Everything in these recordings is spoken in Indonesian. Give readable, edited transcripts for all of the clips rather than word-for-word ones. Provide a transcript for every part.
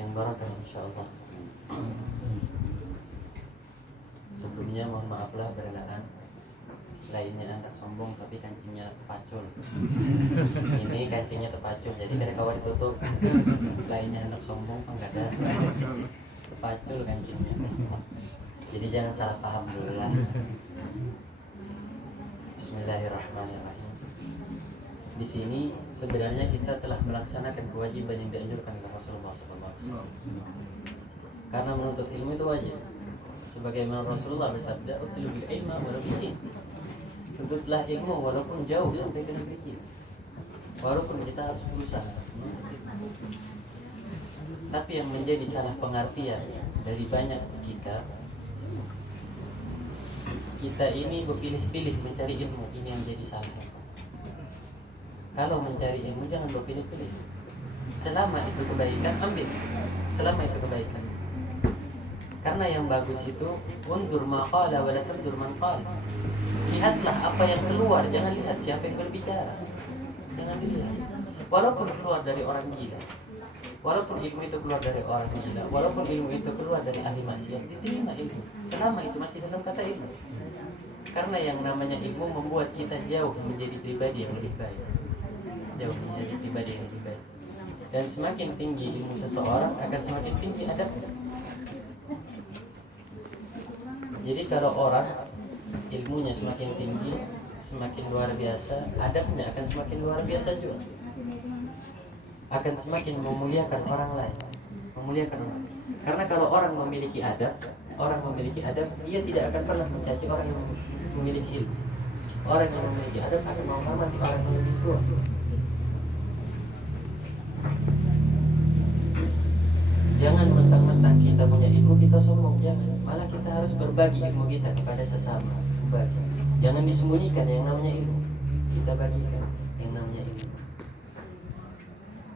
yang barakah insyaallah. Sebelumnya mohon maaflah berkenaan lainnya anak sombong tapi kancingnya terpacul. Ini kancingnya terpacul, jadi kada kawan ditutup. Lainnya anak sombong enggak ada terpacul kancingnya. Jadi jangan salah paham dulu lah. Bismillahirrahmanirrahim. Di sini sebenarnya kita telah melaksanakan kewajiban yang dianjurkan oleh Rasulullah SAW. Karena menuntut ilmu itu wajib. Sebagaimana Rasulullah bersabda, "Utlubul ilma walau bisin." Tuntutlah ilmu walaupun jauh sampai ke negeri kita. Walaupun kita harus berusaha. Tapi yang menjadi salah pengertian dari banyak kita ini berpilih-pilih mencari ilmu, ini yang jadi salah. Kalau mencari ilmu jangan berpilih-pilih. Selama itu kebaikan, ambil. Selama itu kebaikan. Karena yang bagus itu undur ma qala wa la tandur man qala. Lihatlah apa yang keluar, jangan lihat siapa yang berbicara. Jangan dilihat. Walaupun keluar dari orang gila, walaupun ilmu itu keluar dari orang gila, walaupun ilmu itu keluar dari ahli maksiat, diterima ilmu. Selama itu masih dalam kata ilmu. Karena yang namanya ilmu membuat kita jauh menjadi pribadi yang lebih baik. Jauh menjadi pribadi yang lebih baik. Dan semakin tinggi ilmu seseorang akan semakin tinggi adabnya. Jadi kalau orang ilmunya semakin tinggi, semakin luar biasa, adabnya akan semakin luar biasa juga. Akan semakin memuliakan orang lain, memuliakan orang. Karena kalau orang memiliki adab, dia tidak akan pernah mencaci orang yang memiliki ilmu. Orang yang memiliki adab akan menghormati orang yang lebih tua. Jangan mentang-mentang kita punya ilmu kita sombong, jangan. Malah kita harus berbagi ilmu kita kepada sesama. Berbagi. Jangan disembunyikan yang namanya ilmu. Kita bagikan yang namanya ilmu.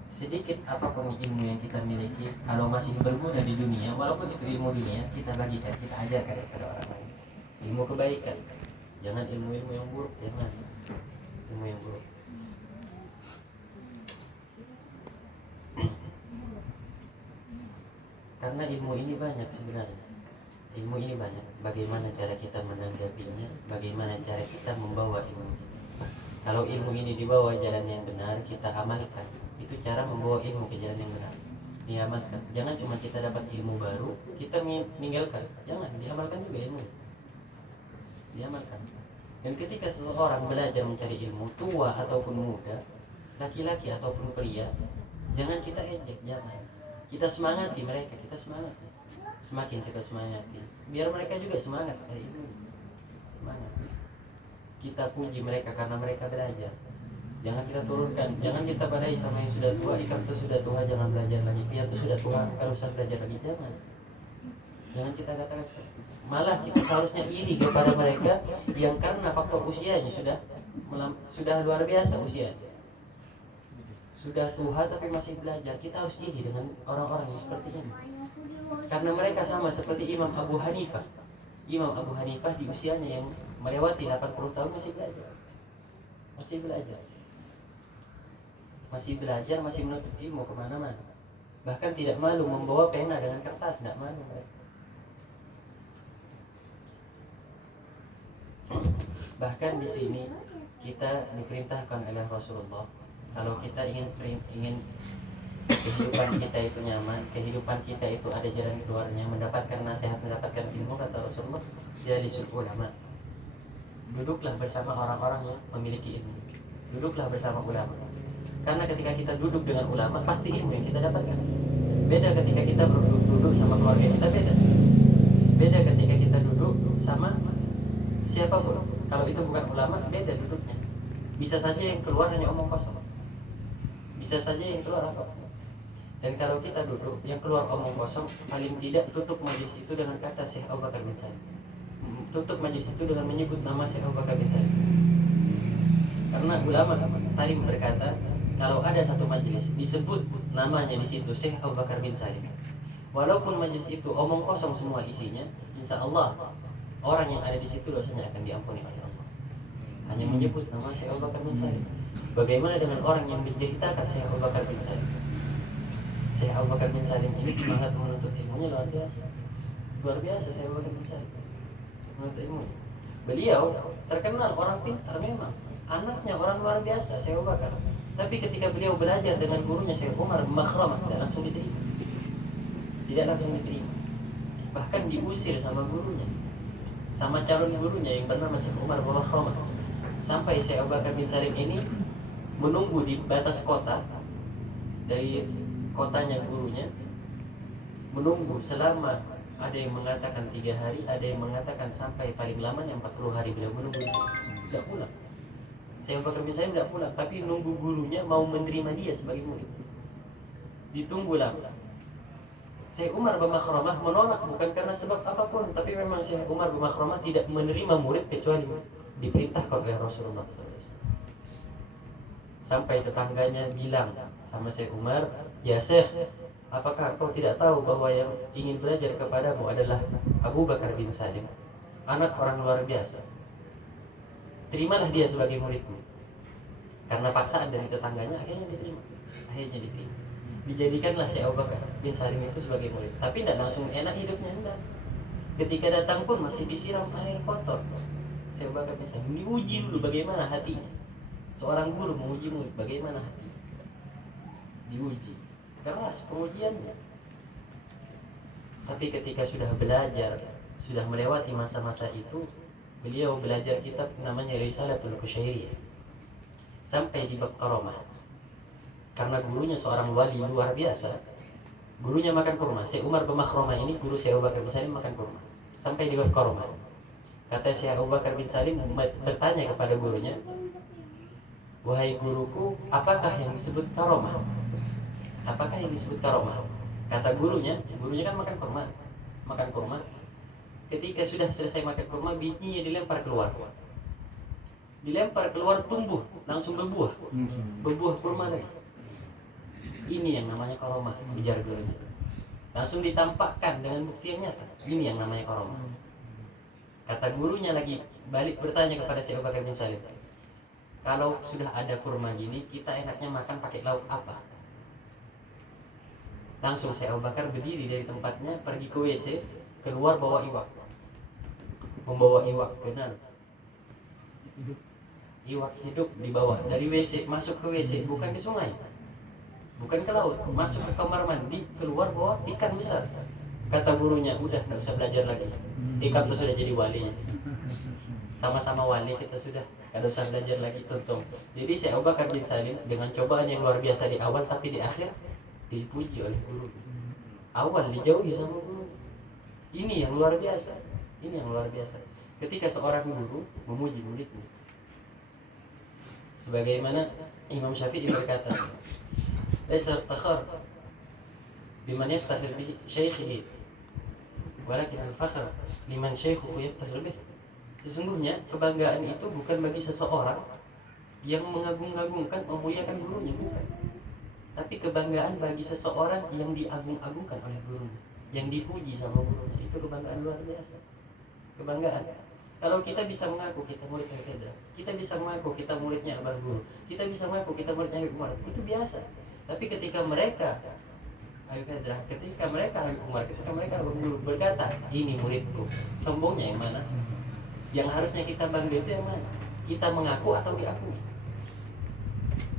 Sedikit apapun ilmu yang kita miliki, kalau masih berguna di dunia, walaupun itu ilmu dunia, kita bagikan, kita ajarkan kepada orang lain. Ilmu kebaikan. Jangan ilmu-ilmu yang buruk, jangan. Ilmu yang buruk. Karena ilmu ini banyak sebenarnya. Ilmu ini banyak. Bagaimana cara kita menanggapinya, bagaimana cara kita membawa ilmu kita. Kalau ilmu ini dibawa jalan yang benar, kita amalkan. Itu cara membawa ilmu ke jalan yang benar. Diamalkan. Jangan cuma kita dapat ilmu baru, kita meninggalkan. Jangan, diamalkan juga ilmu. Diamalkan. Dan ketika seseorang belajar mencari ilmu, tua ataupun muda, laki-laki ataupun pria, jangan kita ejek, jangan. Kita semangati mereka, kita semangati. Semakin kita semangati, biar mereka juga semangat hari ini. Semangat. Kita puji mereka karena mereka belajar. Jangan kita turunkan, jangan kita padai sama yang sudah tua. Ikan itu sudah tua, jangan belajar lagi. Dia itu sudah tua, kalau usah belajar lagi, jangan. Jangan kita katakan. Malah kita seharusnya iri kepada mereka yang karena faktor usianya sudah luar biasa usianya. Sudah tua tapi masih belajar. Kita harus iri dengan orang-orang yang seperti ini. Karena mereka sama seperti Imam Abu Hanifah. Imam Abu Hanifah di usianya yang melewati 80 tahun masih belajar. Masih belajar. Masih belajar, masih menuntut ilmu kemana-mana. Bahkan tidak malu membawa pena dengan kertas, tidak malu mereka. Bahkan di sini kita diperintahkan oleh Rasulullah, kalau kita ingin kehidupan kita itu nyaman, kehidupan kita itu ada jalan keluarnya, mendapatkan nasihat, mendapatkan ilmu, kata Rasulullah, jalisul ulama. Duduklah bersama orang-orang yang memiliki ilmu. Duduklah bersama ulama. Karena ketika kita duduk dengan ulama, pasti ilmu yang kita dapatkan. Beda ketika kita duduk sama keluarga kita, beda. Beda ketika kita duduk sama siapapun. Kalau itu bukan ulama, beda duduknya. Bisa saja yang keluar hanya omong kosong. Bisa saja yang keluar apa. Dan kalau kita duduk, yang keluar omong kosong, paling tidak tutup majlis itu dengan kata Syekh Abu Bakar bin Said. Tutup majlis itu dengan menyebut nama Syekh Abu Bakar bin Said. Karena ulama tadi berkata, kalau ada satu majlis disebut namanya di situ Syekh Abu Bakar bin Said, walaupun majlis itu omong kosong semua isinya, insya Allah orang yang ada di situ dosanya akan diampuni oleh Allah. Hanya menyebut nama Syekh Abu Bakar bin Said. Bagaimana dengan orang yang menceritakan Syekh Abu Bakar bin Said? Syekh Abu Bakar bin Salim ini semangat menuntut ilmunya luar biasa. Luar biasa Syekh Abu Bakar bin Salim menuntut ilmunya. Beliau terkenal orang pintar memang. Anaknya orang luar biasa Syekh Abu Bakar. Tapi ketika beliau belajar dengan gurunya Syekh Umar bin Makhramah tidak langsung diterima. Tidak langsung diterima. Bahkan diusir sama gurunya. Sama calon gurunya yang bernama Syekh Umar bin Makhramah. Sampai Syekh Abu Bakar bin Salim ini menunggu di batas kota dari kotanya gurunya, menunggu selama ada yang mengatakan 3 hari, ada yang mengatakan sampai paling lamanya 40 hari beliau menunggu itu tidak pulang. Syekh Abu Bakar bin Salim tidak pulang, tapi nunggu gurunya mau menerima dia sebagai murid. Ditunggu lama. Syekh Umar bin Makhramah menolak bukan karena sebab apapun, tapi memang Syekh Umar bin Makhramah tidak menerima murid kecuali diperintahkan oleh Rasulullah SAW. Sampai tetangganya bilang sama Syekh Umar, "Ya Syekh, apakah kau tidak tahu bahwa yang ingin belajar kepadamu adalah Abu Bakar bin Salim, anak orang luar biasa? Terimalah dia sebagai muridmu." Karena paksaan dari tetangganya akhirnya diterima. Dijadikanlah Syekh Abu Bakar bin Salim itu sebagai murid. Tapi tidak langsung enak hidupnya, enggak. Ketika datang pun masih disiram air kotor. Syekh Abu Bakar bin Salim diuji dulu bagaimana hatinya. Seorang guru menguji murid bagaimana hati. Diuji. Keras pengujiannya. Tapi ketika sudah belajar, sudah melewati masa-masa itu, beliau belajar kitab namanya Risalatul Qusyairiyah sampai di bab karomah. Karena gurunya seorang wali luar biasa, gurunya makan kurma. Syekh Umar bin Makhramah ini guru Syekh Abu Bakar bin Salim makan kurma sampai di bab karomah. Kata Syekh Abu Bakar bin Salim bertanya kepada gurunya, "Wahai guruku, apakah yang disebut karomah? Apakah yang disebut karomah?" Kata gurunya kan makan kurma. Ketika sudah selesai makan kurma, bijinya dilempar keluar. Dilempar keluar tumbuh, langsung berbuah kurma lagi. Ini yang namanya karomah, ujar gurunya. Langsung ditampakkan dengan bukti yang nyata. Ini yang namanya karomah. Kata gurunya lagi balik bertanya kepada Syekh Abu Bakar bin Salim, "Kalau sudah ada kurma gini, kita enaknya makan pakai lauk apa?" Langsung Syekh Abu Bakar berdiri dari tempatnya, pergi ke WC, keluar bawa iwak. Membawa iwak, benar. Iwak hidup dibawa dari WC, masuk ke WC, bukan ke sungai, bukan ke laut, masuk ke kamar mandi, keluar bawa ikan besar. Kata gurunya, "Udah, tidak usah belajar lagi. Ikan tuh sudah jadi wali. Sama-sama wali kita sudah, tidak usah belajar lagi, tuntung." Jadi Syekh Abu Bakar bin Salim dengan cobaan yang luar biasa di awal, tapi di akhir dipuji oleh guru. Awal dijauhi sama guru. Ini yang luar biasa. Ini yang luar biasa. Ketika seorang guru memuji muridnya. Sebagaimana Imam Syafi'i berkata, "Laisa al-fakhar biman yaftakhir bi syaikhihi, walakin al-fakhr liman syaikhuhu yaftakhir bih." Sesungguhnya kebanggaan itu bukan bagi seseorang yang mengagung-agungkan, memuliakan gurunya, bukan. Tapi kebanggaan bagi seseorang yang diagung-agungkan oleh gurunya, yang dipuji sama gurunya. Itu kebanggaan luar biasa. Kebanggaan. Kalau kita bisa mengaku kita murid Al-Qadra, kita bisa mengaku kita muridnya Abah Guru, kita bisa mengaku kita muridnya Habib Umar, itu biasa. Tapi ketika mereka Al-Qadra, ketika mereka Habib Umar, ketika mereka Abah Guru berkata, "Ini muridku," sombongnya yang mana? Yang harusnya kita bangga itu yang mana? Kita mengaku atau diakui?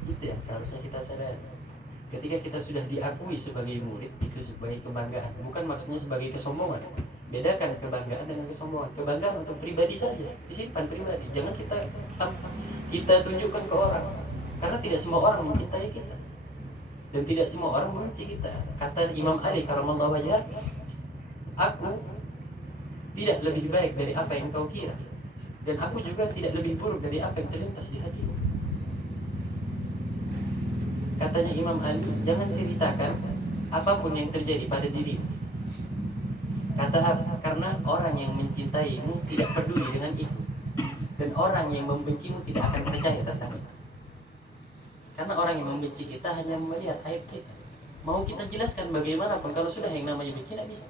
Itu yang seharusnya kita sadari. Ketika kita sudah diakui sebagai murid, itu sebagai kebanggaan, bukan maksudnya sebagai kesombongan. Bedakan kebanggaan dengan kesombongan. Kebanggaan untuk pribadi saja, disimpan pribadi. Jangan kita tunjukkan ke orang, karena tidak semua orang mencintai kita dan tidak semua orang membenci kita. Kata Imam Ali karamallahu wajhah, "Aku tidak lebih baik dari apa yang kau kira, dan aku juga tidak lebih buruk dari apa yang terlintas di hatimu." Katanya Imam Ali, "Jangan ceritakan apapun yang terjadi pada dirimu." Kata, karena orang yang mencintaimu tidak peduli dengan itu, dan orang yang membencimu tidak akan percaya tentang itu. Karena orang yang membenci kita hanya melihat aib kita. Mau kita jelaskan bagaimanapun, kalau sudah yang namanya benci tidak bisa.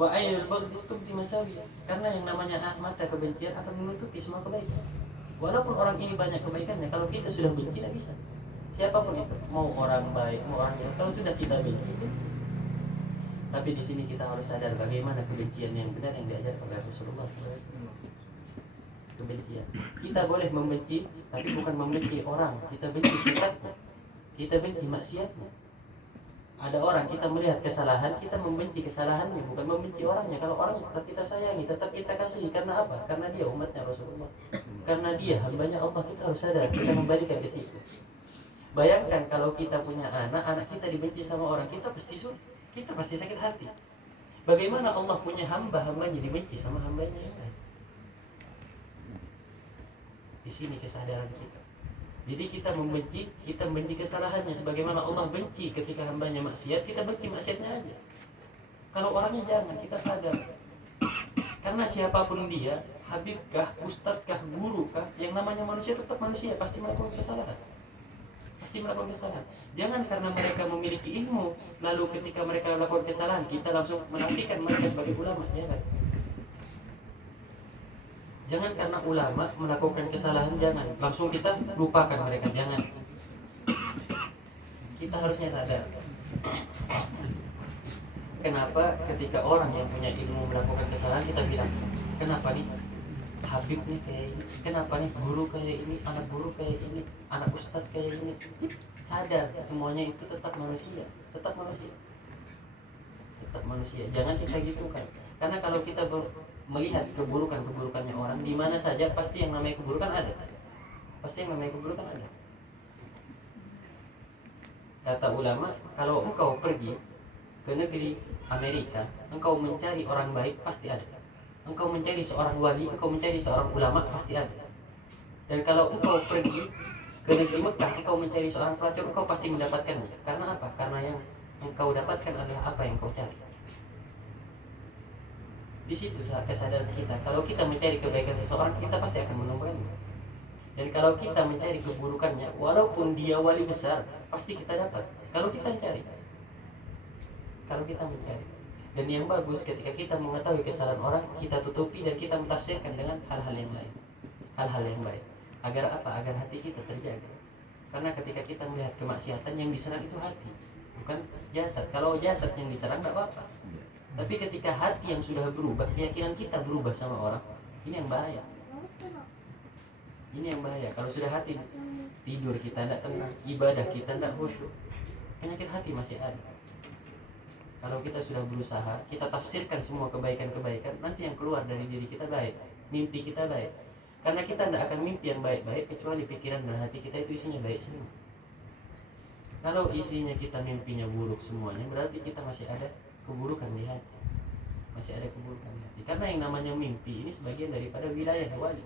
Wa ainul baghdhi tubdi masawi. Karena yang namanya mata kebencian akan menutupi semua kebaikan. Walaupun orang ini banyak kebaikannya, kalau kita sudah benci tidak bisa. siapapun itu, mau orang baik mau orang jahat, kalau sudah kita benci itu. Tapi di sini kita harus sadar bagaimana kebencian yang benar yang diajarkan oleh Rasulullah SAW. Kebencian, kita boleh membenci, tapi bukan membenci orang, kita benci sifatnya, kita benci maksiatnya. Ada orang kita melihat kesalahan, kita membenci kesalahannya, bukan membenci orangnya. Kalau orangnya tetap kita sayangi, tetap kita kasihi. Karena apa? Karena dia umatnya Rasulullah, karena dia hambanya Allah. Kita harus sadar, kita kembalikan ke situ. Bayangkan kalau kita punya anak kita dibenci sama orang, kita pasti sakit hati. Bagaimana Allah punya hambanya dibenci sama hambanya yang lain? Di sini kesadaran kita. Jadi kita membenci kesalahannya, sebagaimana Allah benci ketika hambanya maksiat, kita benci maksiatnya aja. Kalau orangnya jangan, kita sadar. Karena siapapun dia, habibkah, ustadzkah, gurukah, yang namanya manusia tetap manusia, pasti melakukan kesalahan. Jangan karena mereka memiliki ilmu, lalu ketika mereka melakukan kesalahan, kita langsung menafikan mereka sebagai ulama. Jangan karena ulama melakukan kesalahan, jangan langsung kita lupakan mereka, jangan. Kita harusnya sadar. Kenapa ketika orang yang punya ilmu melakukan kesalahan, kita bilang, kenapa nih Habib nih kayak ini, kenapa nih guru kayak ini, anak guru kayak ini, anak ustadz kayak ini. Sadar, semuanya itu tetap manusia. Jangan kita gitu kan. Karena kalau kita melihat keburukannya orang di mana saja, pasti yang namanya keburukan ada. Kata ulama, kalau engkau pergi ke negeri Amerika, engkau mencari orang baik pasti ada. Engkau mencari seorang wali, engkau mencari seorang ulama pasti ada. Dan kalau engkau pergi ke negeri Mekah, engkau mencari seorang pelacur, engkau pasti mendapatkannya. Karena apa? Karena yang engkau dapatkan adalah apa yang engkau cari. Di situ kesadaran kita. Kalau kita mencari kebaikan seseorang, kita pasti akan menemukannya. Dan kalau kita mencari keburukannya, walaupun dia wali besar, pasti kita dapat. Kalau kita mencari. Dan yang bagus ketika kita mengetahui kesalahan orang, kita tutupi dan kita mentafsirkan dengan hal-hal yang lain, hal-hal yang baik. Agar apa? Agar hati kita terjaga. Karena ketika kita melihat kemaksiatan, yang diserang itu hati, bukan jasad. Kalau jasad yang diserang tidak apa-apa. Tapi ketika hati yang sudah berubah, keyakinan kita berubah sama orang, ini yang bahaya. Kalau sudah hati tidur kita tidak tenang, ibadah kita tidak khusyuk, penyakit hati masih ada. Kalau kita sudah berusaha, kita tafsirkan semua kebaikan-kebaikan, nanti yang keluar dari diri kita baik, mimpi kita baik. Karena kita tidak akan mimpi yang baik-baik kecuali pikiran dan hati kita itu isinya baik semua. Kalau isinya kita mimpinya buruk semuanya, berarti kita masih ada keburukan di hati. Karena yang namanya mimpi ini sebagian daripada wilayah wali,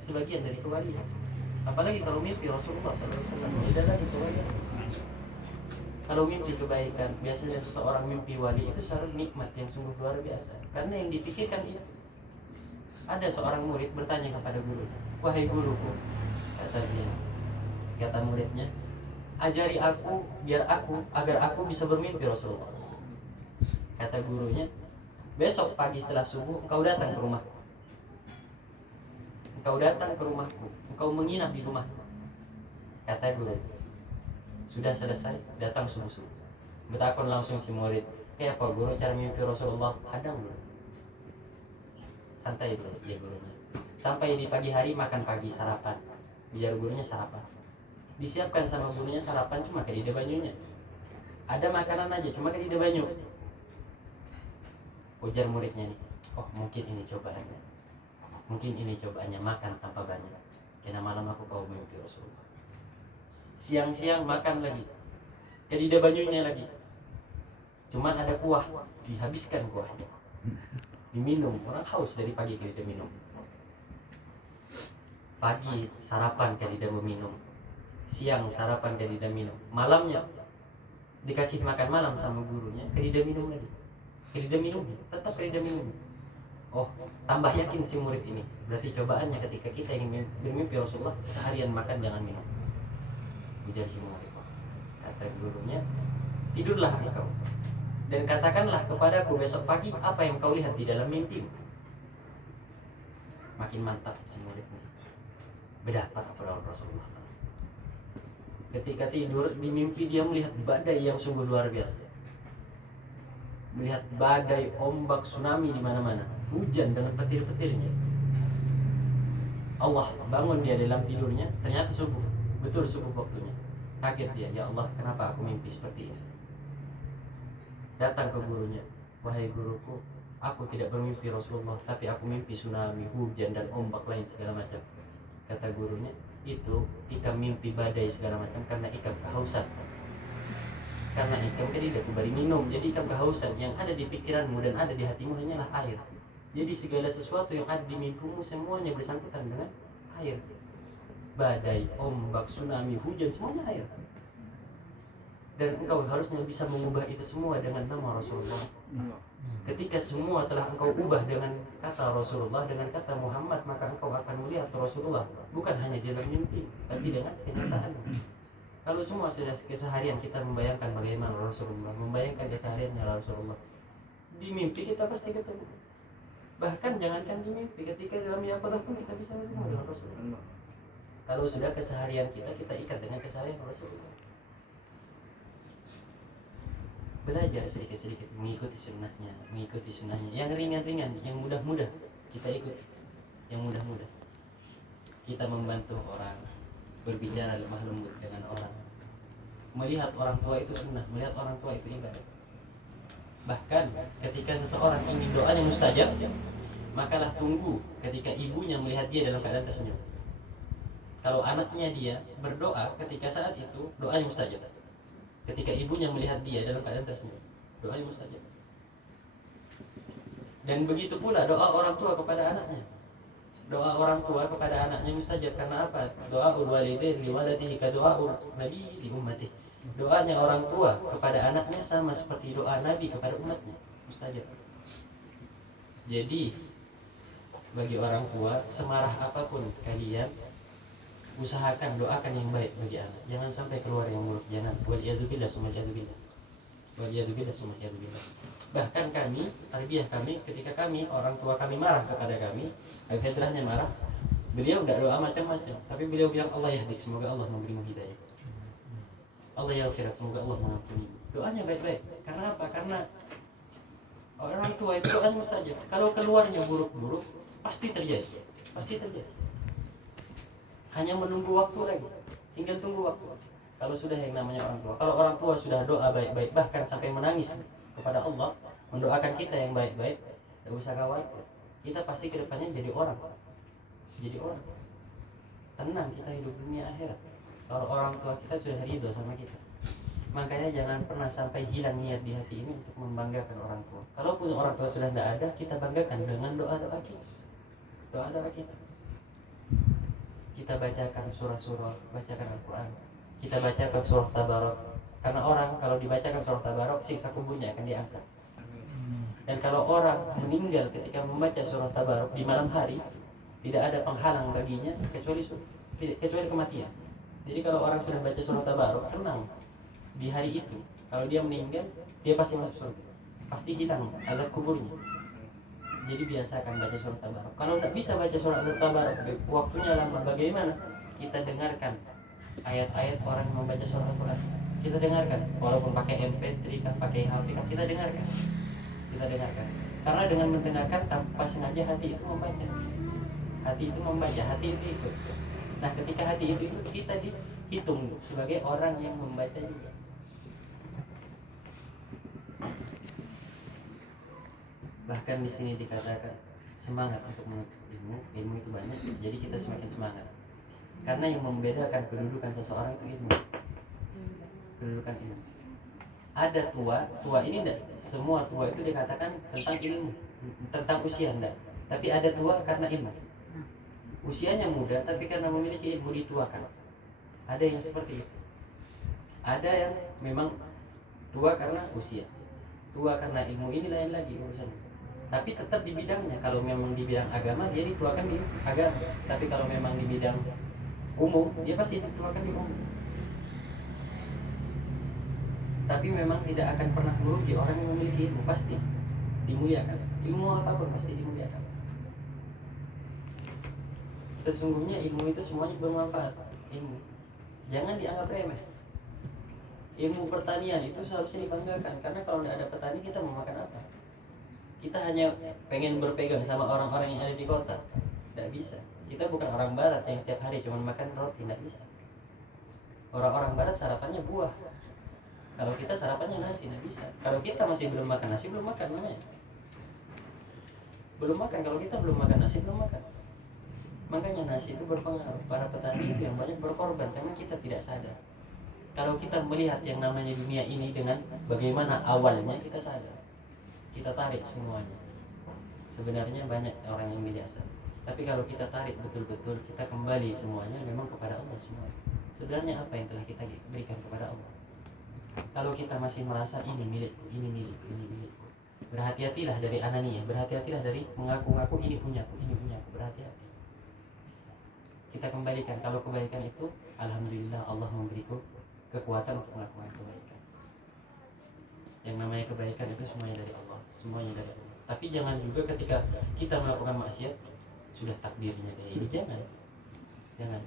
sebagian dari kewalian. Apalagi kalau mimpi Rasulullah SAW, tidak lagi kewalian. Kalau mimpi kebaikan, biasanya seseorang mimpi wali itu syarat nikmat yang sungguh luar biasa. Karena yang dipikirkan itu. Ada seorang murid bertanya kepada gurunya, "Wahai guruku," kata muridnya, "ajari aku agar aku bisa bermimpi Rasulullah." Kata gurunya, "Besok pagi setelah subuh engkau datang ke rumahku. Engkau menginap di rumahku." Kata guru, sudah selesai, datang subuh-subuh. Bertakon langsung si murid, "Kayak apa guru cara mimpi Rasulullah?" "Hadang guru." Santai dulu dia gurunya. Sampai di pagi hari makan pagi, sarapan. Biar gurunya sarapan. Disiapkan sama gurunya sarapan cuma kayak ide banyunya. Ada makanan aja cuma kayak ide banyu. Ujar muridnya nih, "Oh mungkin ini cobaannya makan tanpa banyak. Karena malam aku kau mimpi Rasulullah." Siang-siang makan lagi, kayak ide banyunya lagi. Cuman ada kuah, dihabiskan kuahnya. Diminum, orang haus dari pagi ke tidak minum. Pagi sarapan ke tidak meminum, siang sarapan ke tidak minum, malamnya dikasih makan malam sama gurunya ke tidak minum lagi, tetap ke tidak minum. Oh, tambah yakin si murid ini. Berarti cobaannya ketika kita ingin bermimpi Rasulullah, seharian makan jangan minum. Ujar si murid. Kata gurunya, "Tidurlah engkau dan katakanlah kepadaku besok pagi apa yang kau lihat di dalam mimpi." Makin mantap si muridnya. Berdapat kepada Rasulullah. ketika tidur di mimpi dia melihat badai yang sungguh luar biasa, melihat badai, ombak, tsunami di mana-mana, hujan dengan petir-petirnya. Allah bangun dia dalam tidurnya, ternyata subuh, betul subuh waktunya. Kaget dia, ya Allah, kenapa aku mimpi seperti ini? Datang ke gurunya, wahai guruku, aku tidak bermimpi Rasulullah, tapi aku mimpi tsunami, hujan dan ombak lain segala macam. Kata gurunya, itu ikam mimpi badai segala macam karena ikam kehausan. Karena ikam kan tidak kembali minum, jadi ikam kehausan. Yang ada di pikiranmu dan ada di hatimu hanyalah air. Jadi segala sesuatu yang ada di mimpimu semuanya bersangkutan dengan air. Badai, ombak, tsunami, hujan, semuanya air. Dan engkau harusnya bisa mengubah itu semua dengan nama Rasulullah. Ketika semua telah engkau ubah dengan kata Rasulullah, dengan kata Muhammad, maka engkau akan melihat Rasulullah bukan hanya di dalam mimpi, tapi dengan kenyataan. Kalau semua sudah keseharian kita membayangkan bagaimana Rasulullah, membayangkan kesehariannya Rasulullah, di mimpi kita pasti ketemu. Bahkan jangankan di mimpi, ketika dalam yaqadzah pun kita bisa bertemu dengan Rasulullah. Kalau sudah keseharian kita ikat dengan keseharian Rasulullah. Belajar sedikit-sedikit mengikuti sunnahnya. Yang ringan-ringan, yang mudah-mudah kita ikuti. Yang mudah-mudah kita membantu orang, berbicara lemah lembut dengan orang, melihat orang tua itu sunnah, melihat orang tua itu ibadah. Bahkan ketika seseorang ingin doanya mustajab, makalah tunggu ketika ibunya melihat dia dalam keadaan tersenyum. Kalau anaknya dia berdoa ketika saat itu, doanya mustajab. Ketika ibunya melihat dia dalam keadaan tersenyum, doanya mustajab. Dan begitu pula doa orang tua kepada anaknya. Doa orang tua kepada anaknya mustajab. Karena apa? Doa walidain li waladihi ka doa nabi li ummati. Doanya orang tua kepada anaknya sama seperti doa nabi kepada umatnya, mustajab. Jadi bagi orang tua, semarah apapun kalian, usahakan doakan yang baik bagi anak. Jangan sampai keluar yang buruk. Jangan. Waliyadzubillah summa waliyadzubillah. Waliyadzubillah summa waliyadzubillah. Bahkan kami, tarbiyah kami, ketika kami, orang tua kami marah kepada kami, fitrahnya marah, beliau tidak doa macam-macam, tapi beliau bilang Allah yahdik, semoga Allah memberimu hidayah. Allah yaghfir, semoga Allah mengampuni. Doanya baik-baik. Karena apa? Karena orang tua itu doanya mustajab. Kalau keluarnya buruk-buruk, pasti terjadi. Pasti terjadi. Hanya menunggu waktu lagi. Tinggal tunggu waktu. Kalau sudah yang namanya orang tua. Kalau orang tua sudah doa baik-baik, bahkan sampai menangis kepada Allah, mendoakan kita yang baik-baik, tidak usah khawatir. Kita pasti kedepannya jadi orang. Jadi orang. Tenang, kita hidup dunia akhirat. Kalau orang tua kita sudah ridho sama kita. Makanya jangan pernah sampai hilang niat di hati ini untuk membanggakan orang tua. Kalaupun orang tua sudah tidak ada, kita banggakan dengan doa-doa kita. Doa-doa kita. Kita bacakan surah-surah, bacakan Al-Quran. Kita bacakan surah Tabarok. Karena orang kalau dibacakan surah Tabarok, siksa kuburnya akan diangkat. Dan kalau orang meninggal ketika membaca surah Tabarok di malam hari, tidak ada penghalang baginya kecuali kematian. Jadi kalau orang sudah baca surah Tabarok, tenang. Di hari itu, kalau dia meninggal, dia pasti masuk surga. Pasti hilang azab kuburnya. Jadi biasakan baca surah Tabarok. Kalau tidak bisa baca surah Tabarok, waktunya lama, bagaimana? Kita dengarkan ayat-ayat orang yang membaca surah Al-Quran. Kita dengarkan, walaupun pakai MP3 kan, pakai HP kan, kita dengarkan. Kita dengarkan. Karena dengan mendengarkan tanpa sengaja hati itu membaca. Hati itu membaca, hati itu ikut. Nah, ketika hati itu ikut, kita dihitung sebagai orang yang membaca juga. Bahkan di sini dikatakan semangat untuk menuntut ilmu, ilmu itu banyak, jadi kita semakin semangat. Karena yang membedakan kedudukan seseorang itu ilmu. Kedudukan ilmu. Ada tua ini enggak semua tua itu dikatakan tentang ilmu, tentang usia enggak. Tapi ada tua karena ilmu. Usianya muda tapi karena memiliki ilmu dituakan. Ada yang seperti itu. Ada yang memang tua karena usia. Tua karena ilmu, ini lain lagi urusannya. Tapi tetap di bidangnya. Kalau memang di bidang agama, dia dituakan di agama. Tapi kalau memang di bidang umum, dia pasti dituakan di umum. Tapi memang tidak akan pernah merugi orang yang memiliki ilmu, pasti dimuliakan. Ilmu apapun pasti dimuliakan. Sesungguhnya ilmu itu semuanya bermanfaat. Ilmu. jangan dianggap remeh. Ilmu pertanian itu seharusnya dibanggakan, karena kalau tidak ada petani kita mau makan apa? Kita hanya pengen berpegang sama orang-orang yang ada di kota, tidak bisa. Kita bukan orang barat yang setiap hari cuma makan roti, tidak bisa. Orang-orang barat sarapannya buah, kalau kita sarapannya nasi, tidak bisa. Kalau kita masih belum makan nasi, belum makan namanya. Belum makan, kalau kita belum makan nasi, belum makan. Makanya nasi itu berpengaruh. Para petani itu yang banyak berkorban karena kita tidak sadar. Kalau kita melihat yang namanya dunia ini dengan bagaimana awalnya, kita sadar. Kita tarik semuanya. Sebenarnya banyak orang yang biasa. Tapi kalau kita tarik betul-betul, kita kembali semuanya memang kepada Allah semua. Sebenarnya apa yang telah kita berikan kepada Allah? Kalau kita masih merasa ini milikku, ini milikku, ini milikku, berhati-hatilah dari anania, berhati-hatilah dari mengaku-ngaku ini punyaku, berhati-hati. Kita kembalikan, kalau kebaikan itu, alhamdulillah Allah memberiku kekuatan untuk melakukan kebaikan. Yang namanya kebaikan itu semuanya dari Allah, semuanya dari Allah. Tapi jangan juga ketika kita melakukan maksiat sudah takdirnya kayak ini, jangan.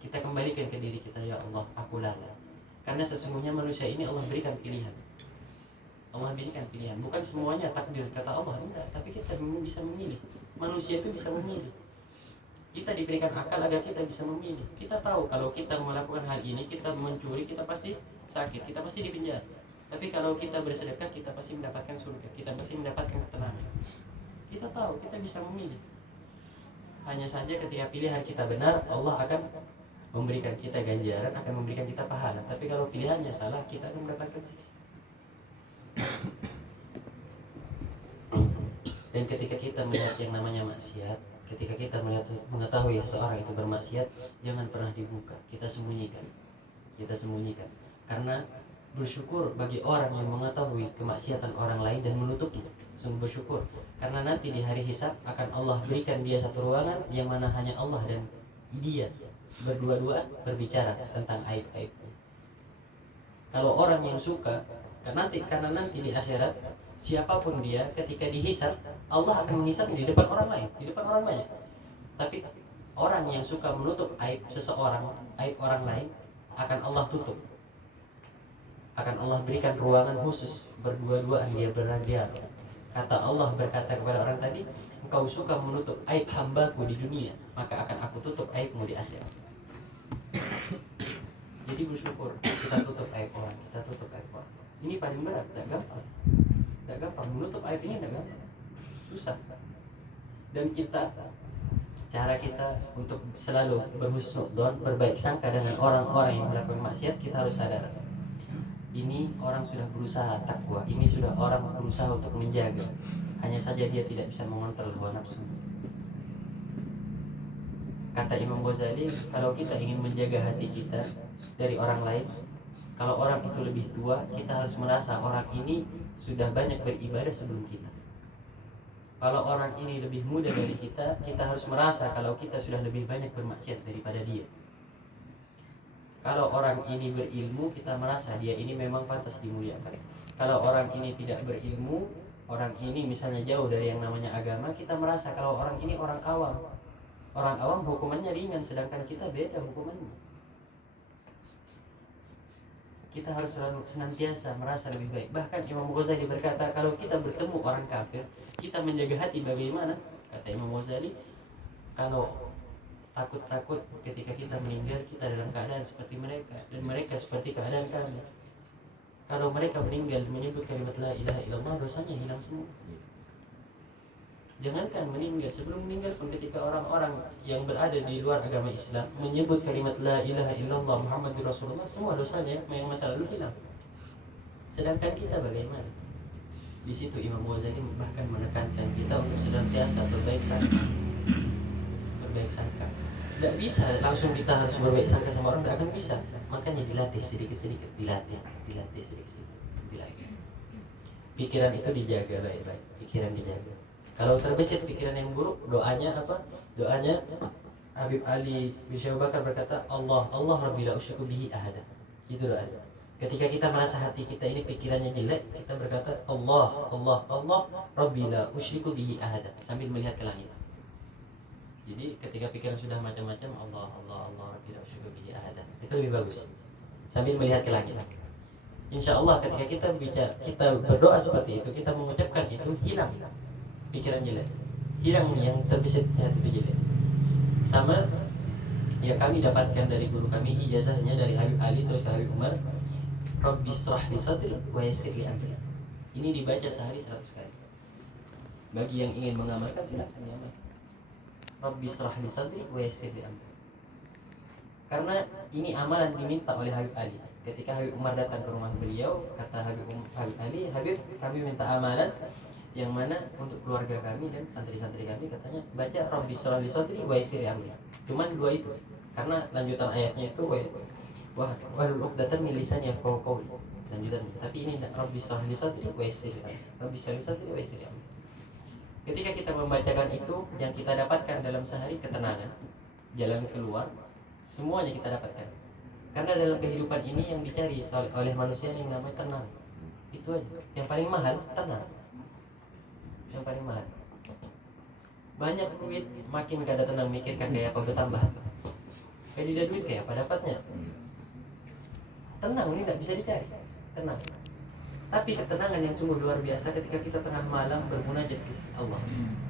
Kita kembalikan ke diri kita, ya Allah, aku lalai. Karena sesungguhnya manusia ini Allah berikan pilihan. Allah berikan pilihan, bukan semuanya takdir kata Allah, enggak. Tapi kita bisa memilih. Manusia itu bisa memilih. Kita diberikan akal agar kita bisa memilih. Kita tahu kalau kita melakukan hal ini, kita mencuri, kita pasti sakit, kita pasti dipenjara. Tapi kalau kita bersedekah, kita pasti mendapatkan surga, kita pasti mendapatkan ketenangan. Kita tahu, kita bisa memilih. Hanya saja ketika pilihan kita benar, Allah akan memberikan kita ganjaran, akan memberikan kita pahala. Tapi kalau pilihannya salah, kita akan mendapatkan siksa. Dan ketika kita melihat yang namanya maksiat, ketika kita mengetahui seseorang itu bermaksiat, jangan pernah dibuka, kita sembunyikan. Karena bersyukur bagi orang yang mengetahui kemaksiatan orang lain dan menutupnya. Sungguh bersyukur, karena nanti di hari hisab akan Allah berikan dia satu ruangan yang mana hanya Allah dan dia berdua-duaan berbicara tentang aib-aib. Kalau orang yang suka, karena nanti di akhirat siapapun dia, ketika dihisab Allah akan menghisab di depan orang lain, di depan orang banyak. Tapi orang yang suka menutup aib seseorang, aib orang lain, akan Allah tutup. Akan Allah berikan ruangan khusus, berdua-duaan dia beradial. Kata Allah berkata kepada orang tadi, engkau suka menutup aib hambaku di dunia, maka akan aku tutup aibmu di akhirat. Jadi bersyukur, kita tutup aib orang, Ini paling berat, tidak gampang. Menutup aib ini tidak gampang, susah. Dan cara kita untuk selalu berhusnudzon, berbaik sangka dengan orang-orang yang melakukan maksiat, kita harus sadar. Ini orang sudah berusaha takwa, ini sudah orang berusaha untuk menjaga. Hanya saja dia tidak bisa mengontrol hawa nafsu. Kata Imam Ghazali, kalau kita ingin menjaga hati kita dari orang lain, kalau orang itu lebih tua, kita harus merasa orang ini sudah banyak beribadah sebelum kita. Kalau orang ini lebih muda dari kita, kita harus merasa kalau kita sudah lebih banyak bermaksiat daripada dia. Kalau orang ini berilmu, kita merasa dia ini memang pantas dimuliakan. Kalau orang ini tidak berilmu, orang ini misalnya jauh dari yang namanya agama, kita merasa kalau orang ini orang awam. Orang awam hukumannya ringan, sedangkan kita beda hukumannya. Kita harus selalu senantiasa merasa lebih baik. Bahkan Imam Ghazali berkata, kalau kita bertemu orang kafir, kita menjaga hati bagaimana? Kata Imam Ghazali, kalau takut-takut ketika kita meninggal, kita dalam keadaan seperti mereka, dan mereka seperti keadaan kami. Kalau mereka meninggal menyebut kalimat la ilaha illallah, dosanya hilang semua. Jangankan meninggal, sebelum meninggal pun ketika orang-orang yang berada di luar agama Islam menyebut kalimat la ilaha illallah Muhammadur Rasulullah, semua dosanya yang masa lalu hilang. Sedangkan kita bagaimana? Di situ Imam Ghazali bahkan menekankan kita untuk senantiasa berbaik sangka. Tidak bisa langsung kita harus berbaik sangka sama orang, tidak akan bisa. Makanya dilatih sedikit-sedikit, dilatih sedikit-sedikit, dilatih. Pikiran itu dijaga baik-baik, pikiran dijaga. Kalau terbesit pikiran yang buruk, doanya apa? Doanya Habib Ali bin Syekh Bakar berkata, Allah Rabbi la usyriku bihi ahada. Itu doanya. Ketika kita merasa hati kita ini pikirannya jelek, kita berkata Allah Rabbi la usyriku bihi ahada, sambil melihat ke langit. Jadi ketika pikiran sudah macam-macam, Allah Allah Allah Rabbi la usyriku bihi ahada, itu lebih bagus. Sambil melihat ke langit. Insya Allah ketika kita berdoa seperti itu, kita mengucapkan itu, hilang pikiran jelek, hilang yang terbesit hati itu jelek. Sama ya, kami dapatkan dari guru kami ijazahnya dari Habib Ali terus ke Habib Umar, Rabbi shrah li sadri wa yassir li amri. Ini dibaca sehari 100 kali. Bagi yang ingin mengamalkan silakan diamalkan. Rabbi shrah li sadri wa yassir li amri. Karena ini amalan diminta oleh Habib Ali. Ketika Habib Umar datang ke rumah beliau, kata Habib Ali, Habib, kami minta amalan yang mana untuk keluarga kami dan santri-santri kami, katanya baca Rabbi shrah li sadri wa yassir li amri. Cuman 2 itu. Karena lanjutan ayatnya itu wahlul 'uqdatam min lisani yafqahu qawli. Lanjutan. Tapi ini Rabbi shrah li sadri wa yassir li amri. Rabbi shrah li sadri wa yassir li amri. Ketika kita membacakan itu, yang kita dapatkan dalam sehari ketenangan, jalan keluar, semuanya kita dapatkan. Karena dalam kehidupan ini yang dicari oleh manusia yang namanya tenang. Itu aja. Yang paling mahal tenang. Yang paling mahal. Banyak duit, makin gak ada tenang, mikirkan kayak apa bertambah. Kayak tidak duit kayak apa dapatnya. Tenang ini tidak bisa dicari. Tenang. Tapi ketenangan yang sungguh luar biasa ketika kita tengah malam bermunajat ke Allah,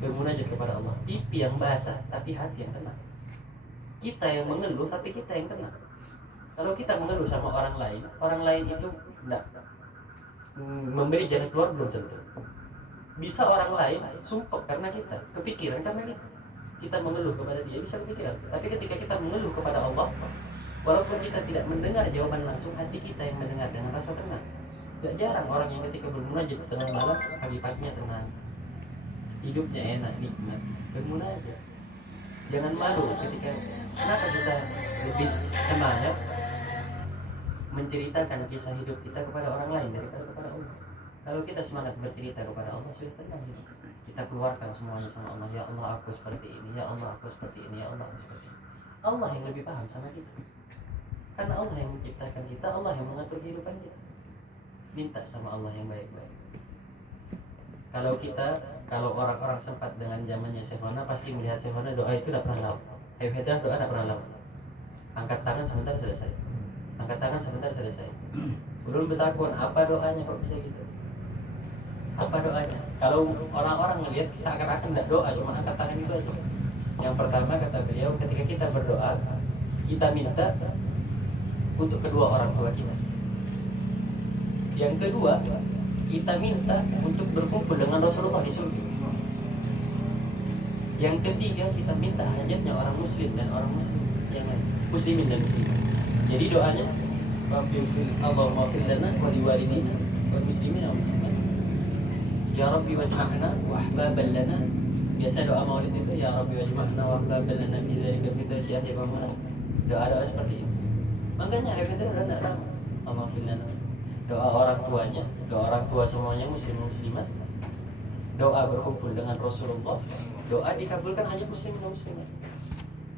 bermunajat kepada Allah. Pipi yang basah tapi hati yang tenang. Kita yang mengeluh tapi kita yang tenang. Kalau kita mengeluh sama orang lain itu tidak memberi jalan keluar, belum tentu. Bisa orang lain sumpah karena kita, kepikiran karena kita mengeluh kepada dia, bisa kepikiran. Tapi ketika kita mengeluh kepada Allah, walaupun kita tidak mendengar jawaban langsung, hati kita yang mendengar dengan rasa tenang. Tidak jarang orang yang ketika bermunajat tengah malam, pagi-paginya tenang, hidupnya enak, nikmat, bermunajat. Jangan malu ketika, kenapa kita lebih semangat menceritakan kisah hidup kita kepada orang lain daripada kepada Allah. Kalau kita semangat bercerita kepada Allah, sudah tenang hidup. Kita keluarkan semuanya sama Allah. Ya Allah, aku seperti ini. Ya Allah, aku seperti ini. Ya Allah, aku seperti ini. Allah yang lebih paham sama kita. Karena Allah yang menciptakan kita, Allah yang mengatur kehidupan kita. Minta sama Allah yang baik-baik. Kalau orang-orang sempat dengan zamannya Sehona, pasti melihat Sehona doa itu tidak pernah lama. Habib Haidar doa tidak pernah lama. Angkat tangan sebentar selesai. Angkat tangan sebentar selesai. Belum bertakun, apa doanya kok bisa gitu? Apa doanya? Kalau orang-orang melihat seakan-akan tidak doa, cuma angkat tangan itu aja. Yang pertama kata beliau, ketika kita berdoa, kita minta untuk kedua orang tua kita. Yang kedua, kita minta untuk berkumpul dengan Rasulullah di surga. Yang ketiga, kita minta hajatnya orang muslim dan orang muslim yang lain, muslimin dan muslimat. Jadi doanya, Allahumma fir lana wa liwalidina wal muslimin wal muslimat. Ya Rabbi waj'alna wa ahbaban lana. Biasa doa maulid itu, ya Rabbi waj'alna wa ahbaban lana fi dzalika fi tasyahhi wa ma'ad. Doa-doa seperti itu. Makanya Habib itu udah enggak lama. Allahumma fir lana. Doa orang tuanya, doa orang tua semuanya muslim muslimat. Doa berkumpul dengan Rasulullah. Doa dikabulkan hajat muslim dan muslimat.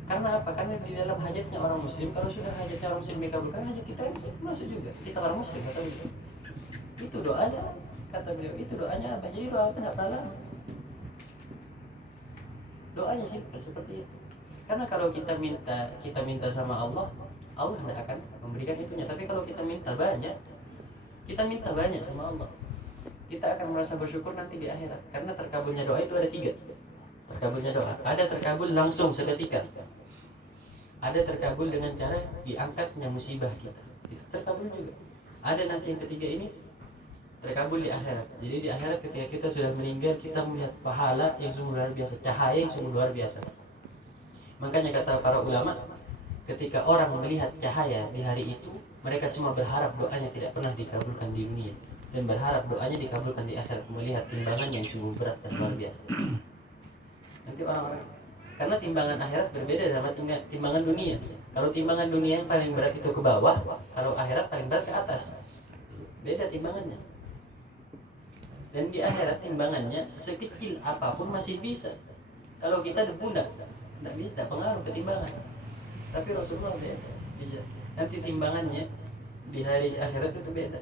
Karena apa? Karena di dalam hajatnya orang muslim, kalau sudah hajatnya orang muslim dikabulkan, hajat kita masuk juga. Kita orang muslim, kata beliau. Itu doanya, kata beliau. Itu doanya apa? Jadi doa itu tidak pernah lama. Doanya simpel seperti itu. Karena kalau kita minta sama Allah, Allah tidak akan memberikan itunya. Tapi kalau kita minta banyak sama Allah, kita akan merasa bersyukur nanti di akhirat. Karena terkabulnya doa itu ada 3. Terkabulnya doa, ada terkabul langsung seketika, ada terkabul dengan cara diangkatnya musibah kita, itu terkabul juga. Ada nanti yang ketiga ini terkabul di akhirat. Jadi di akhirat ketika kita sudah meninggal, kita melihat pahala yang sungguh luar biasa, cahaya yang sungguh luar biasa. Makanya kata para ulama, ketika orang melihat cahaya di hari itu, mereka semua berharap doanya tidak pernah dikabulkan di dunia, dan berharap doanya dikabulkan di akhirat, melihat timbangannya yang sungguh berat dan luar biasa. Nanti orang-orang, karena timbangan akhirat berbeda sama timbangan dunia. Kalau timbangan dunia yang paling berat itu ke bawah, kalau akhirat paling berat ke atas. Beda timbangannya. Dan di akhirat timbangannya sekecil apapun masih bisa. Kalau kita debu tidak bisa, pengaruh ke timbangan. Tapi Rasulullah beda. Nanti timbangannya di hari akhirat itu beda.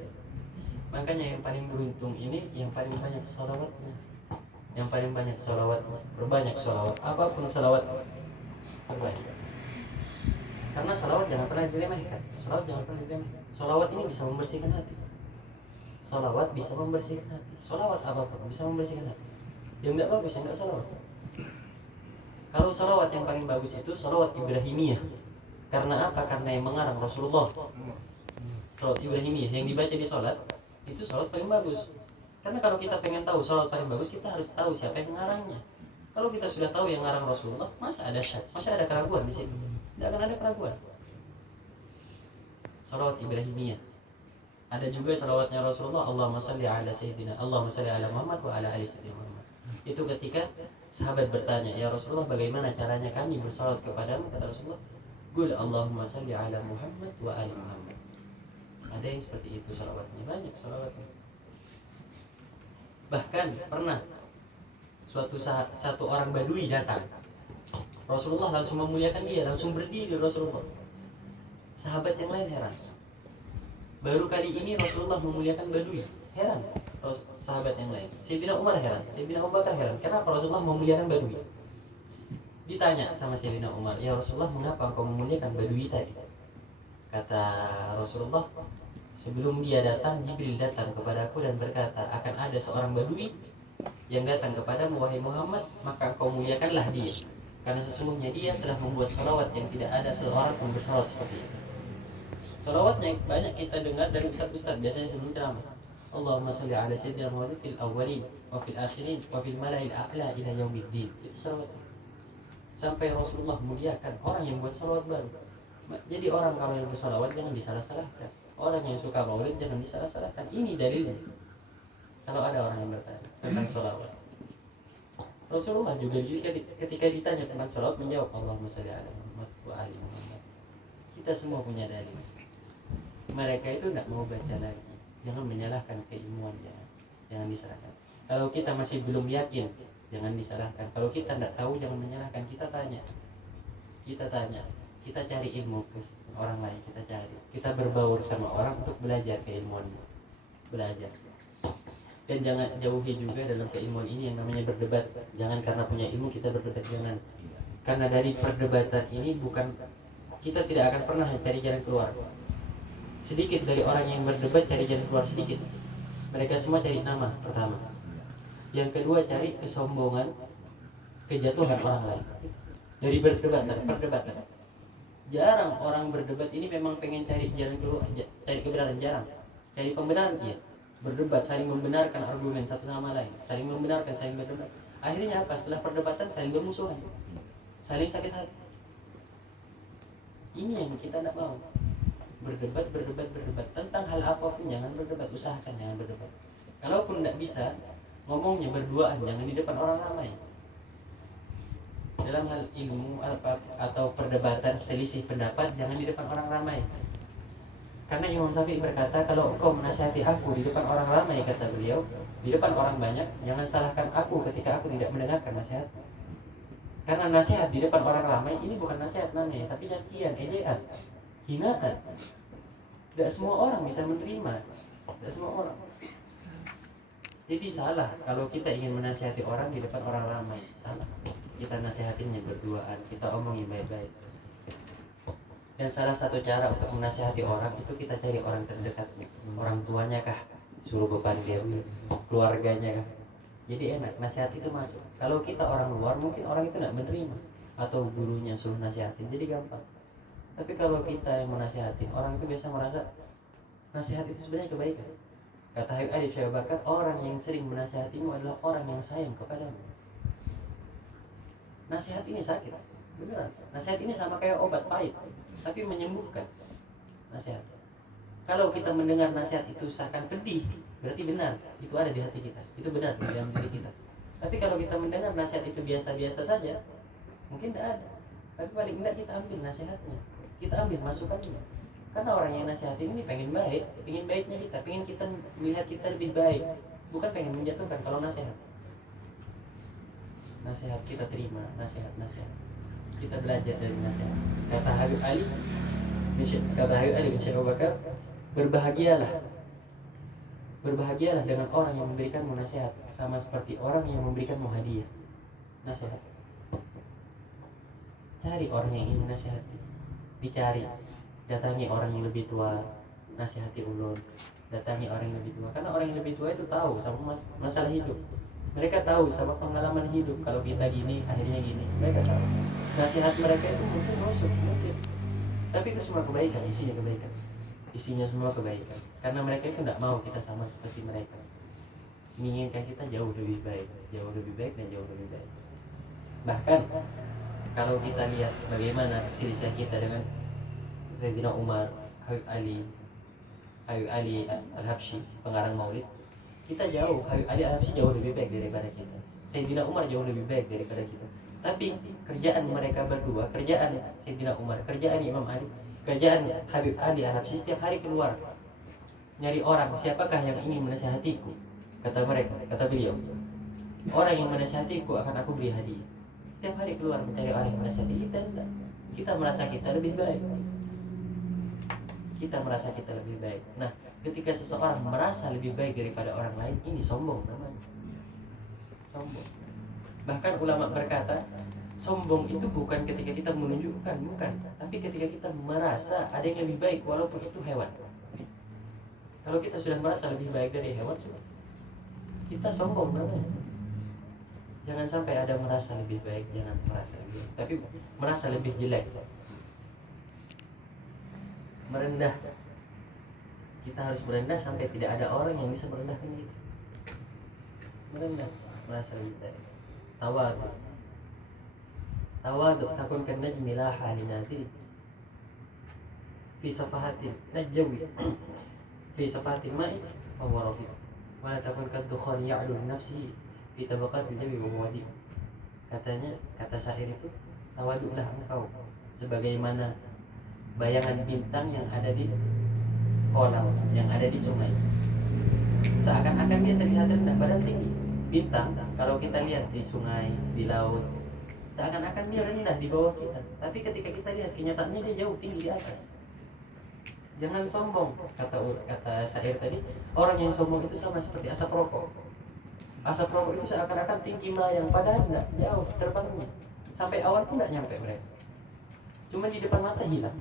Makanya yang paling beruntung ini yang paling banyak sholawatnya. Yang paling banyak sholawatnya, berbanyak sholawat. Apapun sholawat terbaik. Karena sholawat jangan pernah diremehkan. Sholawat jangan pernah diremehkan. Sholawat ini bisa membersihkan hati. Sholawat bisa membersihkan hati. Sholawat apapun bisa membersihkan hati. Yang tidak bagus, yang tidak sholawat. Kalau sholawat yang paling bagus itu sholawat Ibrahimiyah. Karena apa? Karena yang mengarang Rasulullah. Sholawat Ibrahimiyah yang dibaca di sholat itu sholawat paling bagus. Karena kalau kita pengen tahu sholawat paling bagus, kita harus tahu siapa yang mengarangnya. Kalau kita sudah tahu yang ngarang Rasulullah, masa ada syak, masa ada keraguan di sini? Tidak akan ada keraguan. Sholawat Ibrahimiyah. Ada juga sholawatnya Rasulullah, Allahumma salli ala sayyidina, Allahumma salli ala Muhammad wa ala ali sayyidina Muhammad. Itu ketika sahabat bertanya, ya Rasulullah, bagaimana caranya kami bersalawat kepadamu? Kata Rasulullah, Qul Allahumma salli ala Muhammad wa ali Muhammad. Ada yang seperti itu sholawatnya, banyak sholawatnya. Bahkan pernah satu orang Badui datang, Rasulullah langsung memuliakan dia, langsung berdiri Rasulullah. Sahabat yang lain heran, baru kali ini Rasulullah memuliakan Badui, heran sahabat yang lain. Sayyidina Umar heran, Sayyidina Abu Bakar heran, kenapa Rasulullah memuliakan Badui? Ditanya sama Sayyidina Umar, ya Rasulullah, mengapa engkau memuliakan Badui tadi? Kata Rasulullah, sebelum dia datang, Jibril datang kepadaku dan berkata, akan ada seorang Badui yang datang kepadamu, wahai Muhammad, maka engkau muliakanlah dia, karena sesungguhnya dia telah membuat sholawat yang tidak ada seorang pun bersalawat seperti itu. Sholawatnya banyak kita dengar dari ustaz-ustaz biasanya sebelum ceramah. Allahumma sholli ala sayyidina Muhammad fil awwalin wa fil akhirin wa fil mala'il a'la ila yaumiddin. Itu sholawat. Sampai Rasulullah muliakan orang yang buat sholawat baru. Jadi orang kalau yang bersalawat jangan disalah-salahkan. Orang yang suka maulid jangan disalah-salahkan. Ini dalilnya. Kalau ada orang yang bertanya tentang sholawat, Rasulullah juga ketika ditanya tentang sholawat menjawab Allahumma sholli ala Muhammad wa ali Muhammad. Kita semua punya dalil. Mereka itu tidak mau baca lagi. Jangan menyalahkan keilmuan, jangan disalahkan. Kalau kita masih belum yakin, jangan disalahkan. Kalau kita tidak tahu, jangan menyalahkan. Kita tanya, kita cari ilmu ke orang lain, kita berbaur sama orang untuk belajar keilmuan, belajar. Dan jangan jauhi juga dalam keilmuan ini yang namanya berdebat. Jangan karena punya ilmu kita berdebat, jangan. Karena dari perdebatan ini kita tidak akan pernah cari jalan keluar. Sedikit dari orang yang berdebat cari jalan keluar sedikit. Mereka semua cari nama pertama. Yang kedua cari kesombongan, kejatuhan orang lain. Dari perdebatan. Jarang orang berdebat ini memang pengen cari jalan keluar, cari kebenaran, jarang. Cari pembenaran, iya. Berdebat, saling membenarkan argumen satu sama lain, saling membenarkan, saling berdebat. Akhirnya apa? Setelah perdebatan saling bermusuhan, saling sakit hati. Ini yang kita tidak mau. Berdebat tentang hal apapun, jangan berdebat. Usahakan jangan berdebat. Kalaupun tidak bisa, ngomongnya berduaan, jangan di depan orang ramai. Dalam hal ilmu atau perdebatan selisih pendapat, jangan di depan orang ramai. Karena Imam Syafi'i berkata, kalau engkau menasihati aku di depan orang ramai, kata beliau, di depan orang banyak, jangan salahkan aku ketika aku tidak mendengarkan nasihatmu. Karena nasihat di depan orang ramai ini bukan nasihat namanya, tapi cacian, ejaan, hinaan. Tidak semua orang bisa menerima, tidak semua orang. Jadi salah kalau kita ingin menasihati orang di depan orang ramai, salah. Kita nasihatinnya berduaan, kita omongin baik-baik. Dan salah satu cara untuk menasihati orang itu kita cari orang terdekatnya, orang tuanya kah, suruh beban dia, keluarganya kah. Jadi enak, nasihat itu masuk. Kalau kita orang luar mungkin orang itu tidak menerima, atau gurunya suruh nasihatin, jadi gampang. Tapi kalau kita yang menasihatin, orang itu biasa merasa nasihat itu sebenarnya kebaikan. Kata Habib Ali Syekh Bakar, orang yang sering menasihatimu adalah orang yang sayang kepadamu. Nasihat ini sakit, beneran. Nasihat ini sama kayak obat pahit, tapi menyembuhkan. Nasihat. Kalau kita mendengar nasihat itu seakan pedih, berarti benar. Itu ada di hati kita. Itu benar di dalam diri kita. Tapi kalau kita mendengar nasihat itu biasa-biasa saja, mungkin tidak ada. Tapi paling tidak kita ambil nasihatnya, kita ambil masukannya. Karena orang yang nasihatin ini pengen baik, pengen baiknya kita, pengen kita melihat kita lebih baik, bukan pengen menjatuhkan. Kalau nasihat kita terima, nasihat kita belajar dari nasihat. Kata Habib Ali bin Syekh Abu Bakar, berbahagialah dengan orang yang memberikanmu nasihat, sama seperti orang yang memberikanmu hadiah. Nasihat. cari orang yang ingin menasihati, dicari, datangi orang yang lebih tua, nasihati ulun, datangi orang yang lebih tua, karena orang yang lebih tua itu tahu sama masalah hidup, mereka tahu sama pengalaman hidup, kalau kita gini akhirnya gini, mereka tahu. Nasihat mereka itu mungkin rusuk, mungkin, tapi itu semua kebaikan, isinya semua kebaikan, karena mereka itu tidak mau kita sama seperti mereka, menginginkan kita jauh lebih baik dan jauh lebih baik. Bahkan kalau kita lihat bagaimana silsilah kita dengan Sayyidina Umar, Habib Ali Al-Habsyi, pengarang Maulid, kita jauh, Habib Ali Al-Habsyi jauh lebih baik daripada kita, Sayyidina Umar jauh lebih baik daripada kita. Tapi kerjaan mereka berdua, kerjaan Sayyidina Umar, kerjaan Imam Ali, kerjaan Habib Ali Al-Habsyi setiap hari keluar nyari orang, siapakah yang ingin menasihatiku, kata mereka, kata beliau, orang yang menasihatiku akan aku beri hadiah. Setiap hari keluar mencari orang yang menasihati kita, enggak. Kita merasa kita lebih baik. Nah, ketika seseorang merasa lebih baik daripada orang lain, ini sombong namanya. Sombong. Bahkan ulama berkata, sombong itu bukan ketika kita menunjukkan, bukan, tapi ketika kita merasa ada yang lebih baik walaupun itu hewan. Kalau kita sudah merasa lebih baik dari hewan, kita sombong namanya. Jangan sampai ada merasa lebih baik, jangan merasa lebih baik, tapi merasa lebih jelek, merendah. Kita harus merendah sampai tidak ada orang yang bisa merendahkan kita. Merendah, merasa lebih baik. Tawadu takun kan najmi la halinati fi safahatin najwi fi safahatin ma'i wa warafi wa takun kad dukhan ya'lu nafsi fi tabaqat jawi wa wadi. Katanya, kata syair itu, tawadulah engkau sebagaimana bayangan bintang yang ada di kolam, yang ada di sungai. Seakan-akan dia terlihat rendah, padahal tinggi. Bintang kalau kita lihat di sungai, di laut, seakan-akan dia rendah di bawah kita, tapi ketika kita lihat kenyataannya dia jauh tinggi di atas. Jangan sombong, kata syair tadi, orang yang sombong itu sama seperti asap rokok. Asap rokok itu seakan-akan tinggi melayang, padahal enggak, jauh terbangnya. Sampai awan pun enggak nyampe mereka. Cuma di depan mata hilang.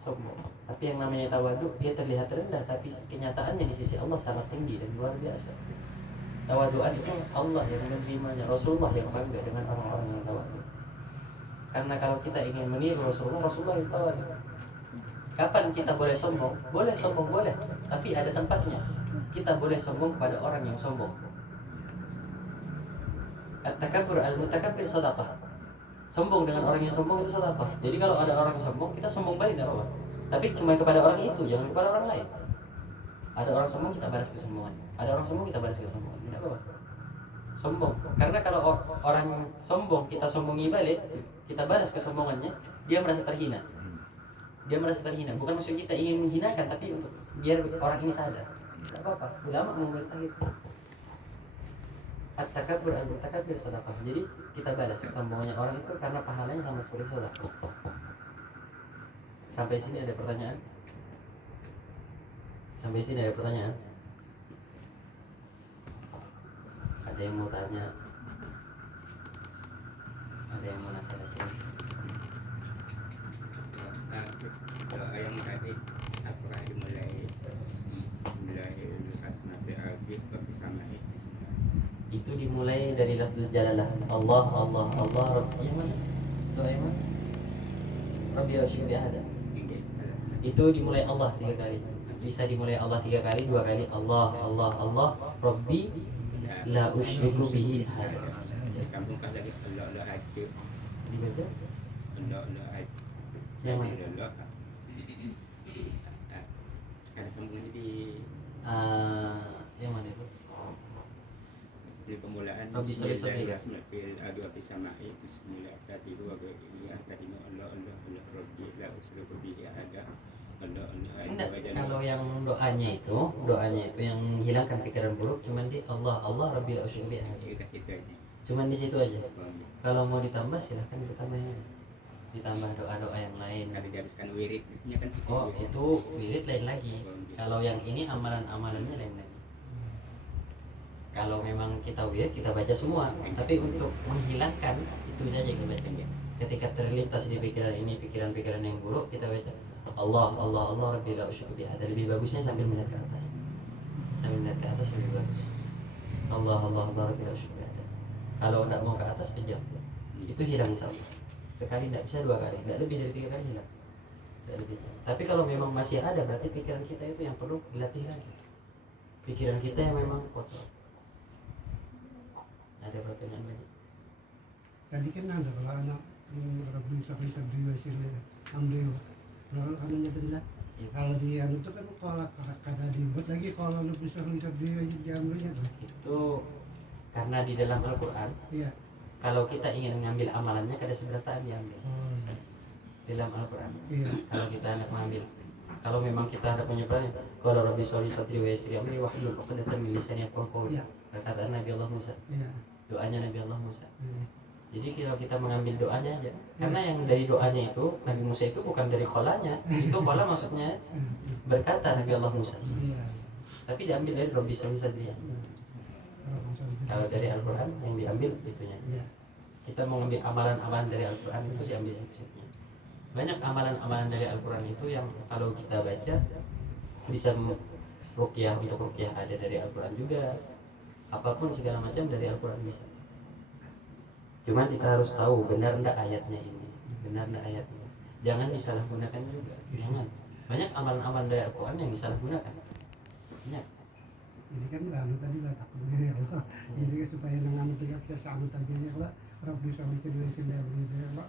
Sombong. Tapi yang namanya tawadhu, dia terlihat rendah, tapi kenyataannya di sisi Allah sangat tinggi dan luar biasa. Tawadhuan itu Allah yang menerimanya, Rasulullah yang bangga dengan orang-orang yang tawadhu. Karena kalau kita ingin meniru Rasulullah itu tawadhu. Kapan kita boleh sombong? Boleh sombong, boleh, tapi ada tempatnya. Kita boleh sombong kepada orang yang sombong. At-takabbur al-mutakabbir shadaqah. Sombong dengan orang yang sombong itu shadaqah. Jadi kalau ada orang yang sombong, kita sombong balik enggak apa-apa. Tapi cuma kepada orang itu, jangan kepada orang lain. Ada orang sombong, kita balas kesombongan. Ada orang sombong, kita balas kesombongan. Tidak apa-apa. Sombong. Karena kalau orang sombong, kita sombongi balik, kita balas kesombongannya, dia merasa terhina. Bukan maksud kita ingin menghinakan, tapi untuk biar orang ini sadar. Tidak apa-apa. Ulama memerintah itu. At-takabbur al-mutakabbir shadaqah. Jadi kita balas sombongannya orang itu karena pahalanya sama seperti sedekah. Sampai sini ada pertanyaan? Ada yang mau tanya? Ada yang mau nasihatin? Kalau yang tadi apakah dimulai asmaul abid bagi sama itu dimulai dari lafaz jalalah Allah Rabbi. Yang mana? Doa yang mana? Rabbi asyik ada. Itu dimulai Allah 3 kali. Bisa dimulai Allah 3 kali, 2 kali Allah Rabbi la usyriku bihi ahada. Disambungkan lagi Allah haji. Dibaca? Allah haji. Yang mana? Ada sambungan di yang mana itu? Di pemulaan Bismillahirrahmanirrahim. Adu api samai Bismillah tadi dua ya tadi Allah Rabbi la usyriku bihi ahada. Enggak, kalau yang doanya itu yang menghilangkan pikiran buruk cuman di Allah Rabbi la usyriku bihi ahada. Cuman di situ aja. Kalau mau ditambah silahkan ditambahnya. Ditambah doa-doa yang lain. Ada dihabiskan wiridnya kan situ. Oh, itu wirid lain lagi. Kalau yang ini amalan-amalannya lain lagi. Kalau memang kita wirid kita baca semua, tapi untuk menghilangkan itu saja kita baca. ketika terlintas di pikiran ini pikiran-pikiran yang buruk, kita baca Allah Allah Allah Rabbi la usyriku bihi. Lebih bagusnya sambil melihat ke atas, sambil melihat ke atas lebih bagus. Allah Allah Allah Rabbi la usyriku bihi. Kalau tidak mau ke atas pejam, itu hilang insyaallah. Sekali tidak bisa, 2 kali, tidak lebih dari 3 kali hilang. Tidak lebih. Tapi kalau memang masih ada, berarti pikiran kita itu yang perlu dilatih lagi. Pikiran kita yang memang kotor. Ada pertanyaan lagi? Tadi kan ada kalau anak Rabbi Sabri Sabri Wasirnya Ambil kalau anunya tadi lah. Iya. Kalau di anu itu kan kalau kada dibuat lagi kalau Rabbi Sabri Sabri Wasirnya tuh. Itu karena di dalam Al-Quran, Iya. kalau kita ingin mengambil amalannya, kada seberataan diambil. Dalam Al-Quran, Iya. kalau kita hendak mengambil, kalau memang kita hendak menyebarnya, kalau Rabbi Sholli Sadri wa Yassir Amri wahlul 'uqdatam min lisani yafqahu qawli. Iya. Perkataan Nabi Allah Musa, Iya. doanya Nabi Allah Musa. Iya. Jadi kalau kita mengambil doanya aja, karena yang dari doanya itu Nabi Musa itu bukan dari kolanya, itu kola maksudnya berkata Nabi Allah Musa, Iya. tapi diambil dari Rabbi Sholli Sadri. Rabbi Sabri. Kalau dari Al-Quran yang diambil itunya. Iya. Kita mau ngambil amalan-amalan dari Al-Quran itu diambil situ-situnya. Banyak amalan-amalan dari Al-Quran itu yang kalau kita baca bisa ruqyah, untuk ruqyah ada dari Al-Quran juga, apapun segala macam dari Al-Quran bisa. Cuman kita harus tahu benar enggak ayatnya ini, benar enggak ayatnya. Jangan disalahgunakan juga, jangan. Banyak amalan-amalan dari Al-Quran yang disalahgunakan. Banyak. Ini kan anu tadi lah takut ya Allah. Ini kan supaya dengan tiap biasa anu tadi ya Allah. Rabbi Sabri Sabri Wasirnya ya Allah.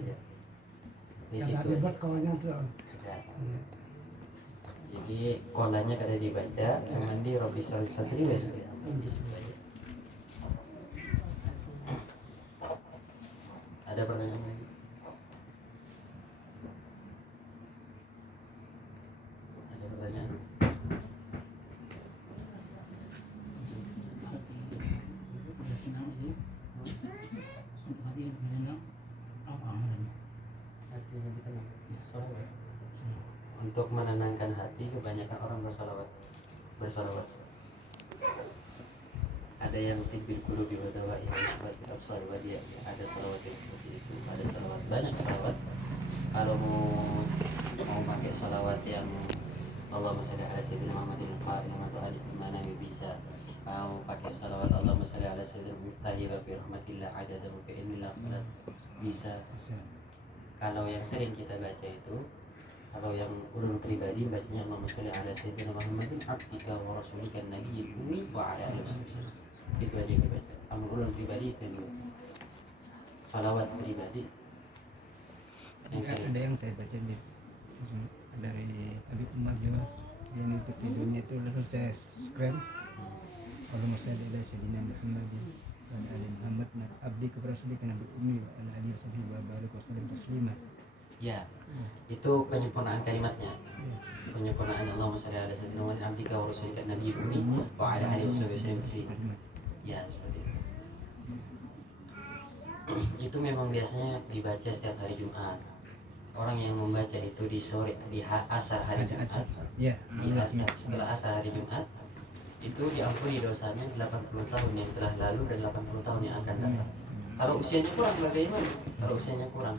Ya. Di Kada situ. dibuat kolanya tuh. Ya. Iya. Jadi kolanya kada dibaca, cuman di Rabbi Sholli Sadri wa Yassir Amri di situ aja. Ada pertanyaan lagi? Ada pertanyaan? Hatinya kita sholawat. Untuk menenangkan hati, kebanyakan orang bersolawat. Ada yang tibbil qulubi wa dawa'i wa syifa'il absar wa dia. Ada salawat yang seperti itu, ada salawat, banyak salawat. Kalau mau pakai salawat yang Allahumma shalli ala sayyidina Muhammadin al-Fatih wa ali mana bisa. Mau pakai salawat Allahumma shalli ala sayyidina Muftahi wa bi rahmatillah adada wa bi ilmillah salat bisa. Kalau yang sering kita baca itu, kalau yang ulun pribadi bacanya Allahumma shalli ala sayyidina Muhammadin abdika wa rasulika nabiyil ummi wa ala alihi wasallam. Itu aja kita baca. Kalau ulun pribadi itu dulu. Salawat pribadi. Yang sering. Ada yang saya baca dari Habib Umar juga, yang itu videonya itu langsung saya screen. Kalau masih ada Sayyidina Muhammad dan Ali Muhammad abdi kepada Rasulika Nabi Ummi wa ala alihi wasallam taslima. Ya, itu penyempurnaan kalimatnya. Penyempurnaan Allahumma shalli ala sayyidina Muhammadin abdika wa rasulika nabiyil ummi wa ala alihi wasallam taslima. Ya, seperti itu. Itu memang biasanya dibaca setiap hari Jumat. Orang yang membaca itu di sore, di asar hari Jumat, Ya, di asar, setelah asar hari Jumat, itu diampuni dosanya 80 tahun yang telah lalu dan 80 tahun yang akan datang. Kalau usianya kurang bagaimana? Kalau usianya kurang,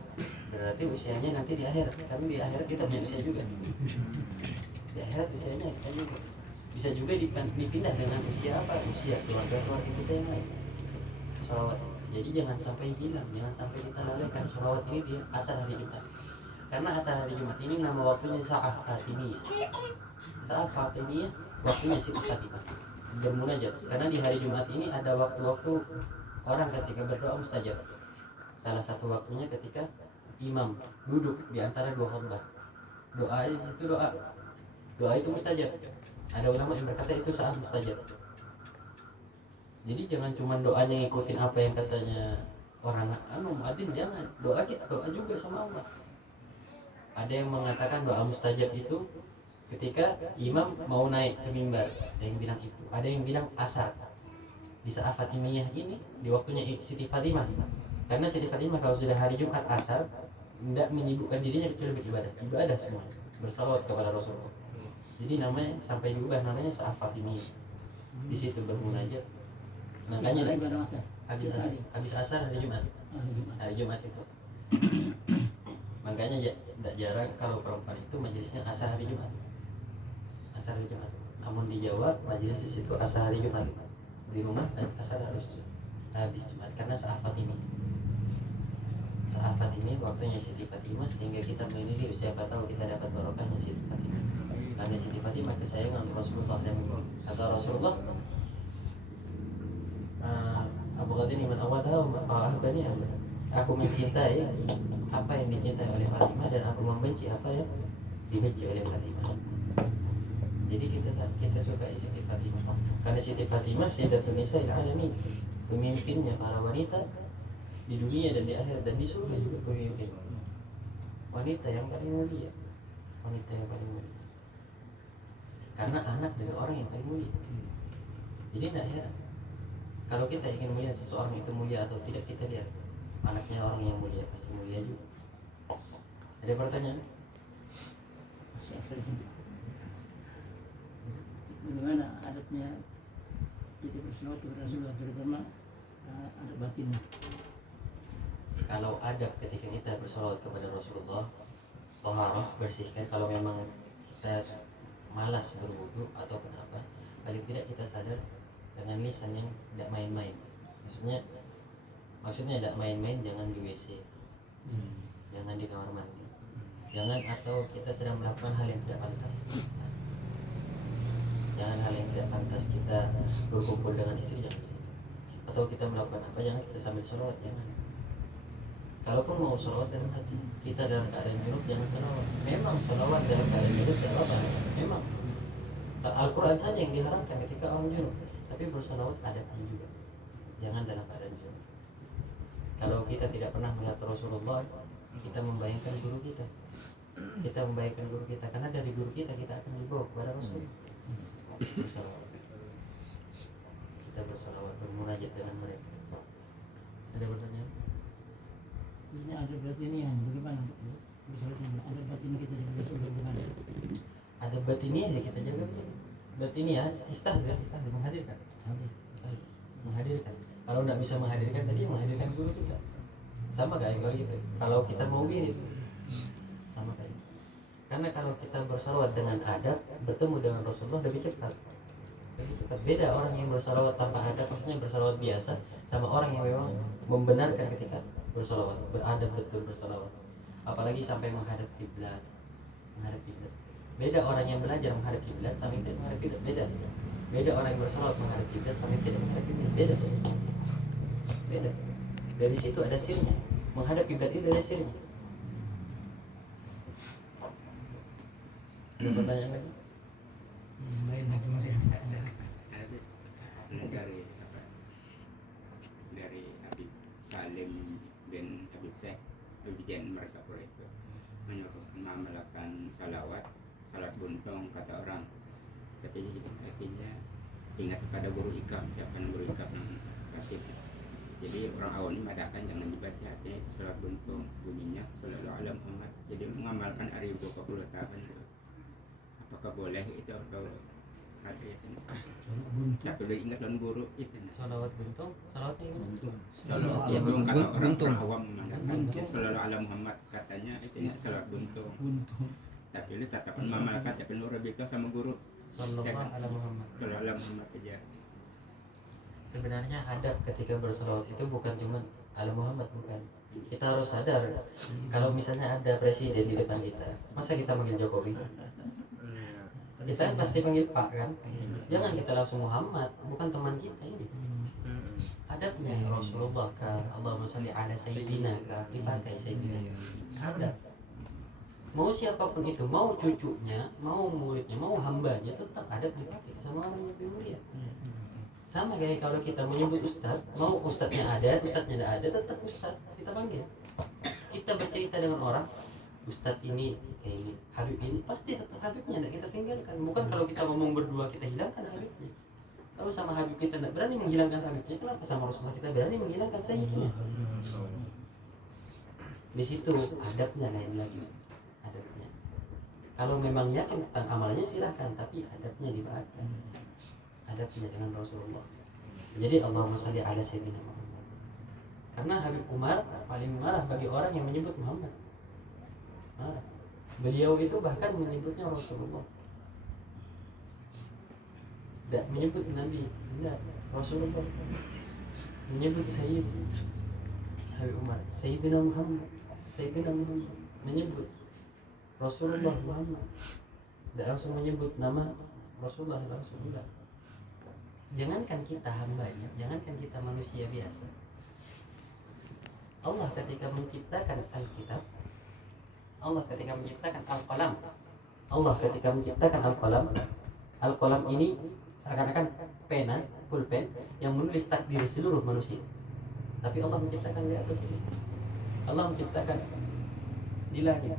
berarti usianya nanti di akhirat. Kan di akhirat kita punya usia juga. Di akhirat usianya kita juga. Bisa juga dipindah dengan usia apa? Usia keluarga kita yang lain. Sholawat. Jadi jangan sampai hilang, jangan sampai kita lalaikan sholawat ini di asar hari Jumat. Karena asar hari Jumat ini nama waktunya Sa'ah Fatimiyah. Sa'ah Fatimiyah waktunya Siti Fatimah bermunajat. Karena di hari Jumat ini ada waktu-waktu orang ketika berdoa mustajab. Salah satu waktunya ketika imam duduk di antara dua khutbah. Doa di situ doa itu mustajab. Ada ulama yang berkata itu saat mustajab. Jadi jangan cuma doanya ngikutin apa yang katanya orang muadzin, jangan. Doa kita doa juga sama Allah. Ada yang mengatakan doa mustajab itu ketika imam mau naik ke mimbar, ada yang bilang itu. Ada yang bilang asar. Di saat Fatimiyah ini di waktunya Siti Fatimah. Karena Siti Fatimah kalau sudah hari Jumat asar tidak menyibukkan dirinya kecuali beribadah. Ibadah semua. Bersalawat kepada Rasulullah. Jadi namanya sampai diubah namanya saat Fatimiyah. Di situ bermunajat. Makanya habis asar hari Jumat. Hari Jumat itu. Makanya tidak jarang kalau perempuan itu majelisnya asar hari Jumat. Asar hari Jumat. Namun di Jawa majelis di situ asar hari Jumat. Di rumah asar harus habis Jumat karena seafat ini. Seafat ini waktunya Siti Fatimah sehingga kita menilai siapa tahu kita dapat barokahnya Siti Fatimah. Karena Siti Fatimah kesayangan Rasulullah dan kata Rasulullah Abu Qadir iman awal tahu apa ini aku mencintai apa yang dicintai oleh Fatimah dan aku membenci apa yang dibenci oleh Fatimah. Jadi kita suka Siti Fatimah karena Siti Fatimah Sayyidatun Nisa'il Alamin, pemimpinnya para wanita di dunia dan di akhirat dan di surga juga pemimpin. Wanita yang paling mulia. Wanita yang paling mulia. Karena anak dari orang yang paling mulia. Jadi tidak heran kalau kita ingin melihat seseorang itu mulia atau tidak, kita lihat anaknya orang yang mulia, pasti mulia juga. Ada pertanyaan? Bagaimana adabnya kita berselawat kepada Rasulullah, terutama adab batinnya? Kalau adab ketika kita bersolawat kepada Rasulullah, toharah, bersihkan. Kalau memang kita malas berwudu ataupun apa, paling tidak kita sadar dengan lisan yang tidak main-main. Maksudnya tidak main-main, jangan di WC, jangan di kamar mandi, jangan atau kita sedang melakukan hal yang tidak pantas. Jangan hal yang tidak pantas kita berkumpul dengan istri, jangan. Atau kita melakukan apa, jangan kita sambil sholawat, jangan. Kalaupun mau sholawat dalam hati, kita dalam keadaan junub jangan sholawat. Memang sholawat dalam keadaan junub tidak apa, memang Al-Quran saja yang diharamkan ketika orang junub. Tapi bersalawat adabnya juga, jangan dalam keadaan junub. Kalau kita tidak pernah melihat Rasulullah, kita membayangkan guru kita. Kita membayangkan guru kita, karena dari guru kita akan dibawa kepada Rasul. Bersalawat. Kita bersalawat, bermunajat dengan mereka. Ada pertanyaan? Ini adab batinnya bagaimana untuk berselawat ini? Adab batinnya kita jaga betul bagaimana? Ada batinnya ya kita jaga betul. Batinnya istahdir menghadirkan. Menghadirkan. Kalau tidak bisa menghadirkan tadi, menghadirkan guru kita. Sama kayak kalau kita mau wirid, sama kayak. Karena kalau kita bersalawat dengan adab, bertemu dengan Rasulullah lebih cepat. Beda orang yang bersalawat tanpa adab, maksudnya bersalawat biasa, sama orang yang memang membenarkan ketika bersalawat, beradab betul bersalawat. Apalagi sampai menghadap kiblat. Beda orang yang belajar menghadap kiblat sama yang tidak menghadap kiblat, beda orang yang bersalawat menghadap kiblat sama yang tidak menghadap kiblat, beda. Dari situ ada sirnya. Menghadap kiblat itu ada sirnya. Ada pertanyaan lagi? Lain lagi masih ada. Dari Habib Salim bin Habib Syekh Abidjan mereka itu menyuruh melakukan salat buntung kata orang, tapi artinya ingat kepada guru ikam, siapa yang guru ikam yang kasih. Jadi orang awam ini mengatakan jangan dibaca, artinya itu salat buntung bunyinya sallallahu alaihi Muhammad. Jadi mengamalkan hari 20 tahun itu apakah boleh itu atau ada ya kan? Tapi udah ingat dan guru itu Salawat buntung, salawatnya gimana? salawat Ya, buntung kata buntung. orang awam mengatakan sallallahu alaihi Muhammad, katanya itu ya salat buntung. Tapi ini katakan mamalkan tapi nur itu sama guru Sallallahu alaihi Muhammad. sallallahu alaihi Muhammad aja. Sebenarnya adab ketika bersalawat itu bukan cuma ala Muhammad, bukan. Kita harus sadar kalau misalnya ada presiden di depan kita, masa kita manggil Jokowi? Kita kan pasti panggil Pak kan? Jangan kita langsung Muhammad, bukan teman kita ini. Adabnya Rasulullah kah, Allahumma sholli ala sayyidina kah, dipakai sayyidina. Adab. Mau siapapun itu, mau cucunya, mau muridnya, mau hambanya, tetap adab dipakai sama orang yang lebih mulia. Sama kayak kalau kita menyebut ustadz, mau ustadznya ada, ustadznya tidak ada, tetap ustadz kita panggil. Kita bercerita dengan orang, ustadz ini kayak ini, Habib ini, pasti tetap Habibnya tidak kita tinggalkan. Bukan kalau kita ngomong berdua kita hilangkan Habibnya. Kalau sama Habib kita tidak berani menghilangkan Habibnya, kenapa sama Rasulullah kita berani menghilangkan Sayyidnya? Di situ adabnya lain lagi. Adabnya. Kalau memang yakin tentang amalnya silahkan, tapi adabnya dipakai. Adabnya dengan Rasulullah. Jadi Allahumma sholli ala sayyidina Muhammad. Karena Habib Umar paling marah bagi orang yang menyebut Muhammad. Marah. Beliau itu bahkan menyebutnya Rasulullah. Tidak menyebut Nabi, tidak, Rasulullah. Menyebut Sayyid Habib Umar, Sayyidina Muhammad, Sayyidina Muhammad. Menyebut Rasulullah Muhammad. Tidak langsung menyebut nama Rasulullah, Rasulullah. Jangankan kita hambanya, jangankan kita manusia biasa. Allah ketika menciptakan Alkitab, Allah ketika menciptakan Al-Qalam, Allah ketika menciptakan Al-Qalam, Al-Qalam ini seakan-akan pena, pulpen yang menulis takdir seluruh manusia. Tapi Allah menciptakan di atas ini. Allah menciptakan di langit.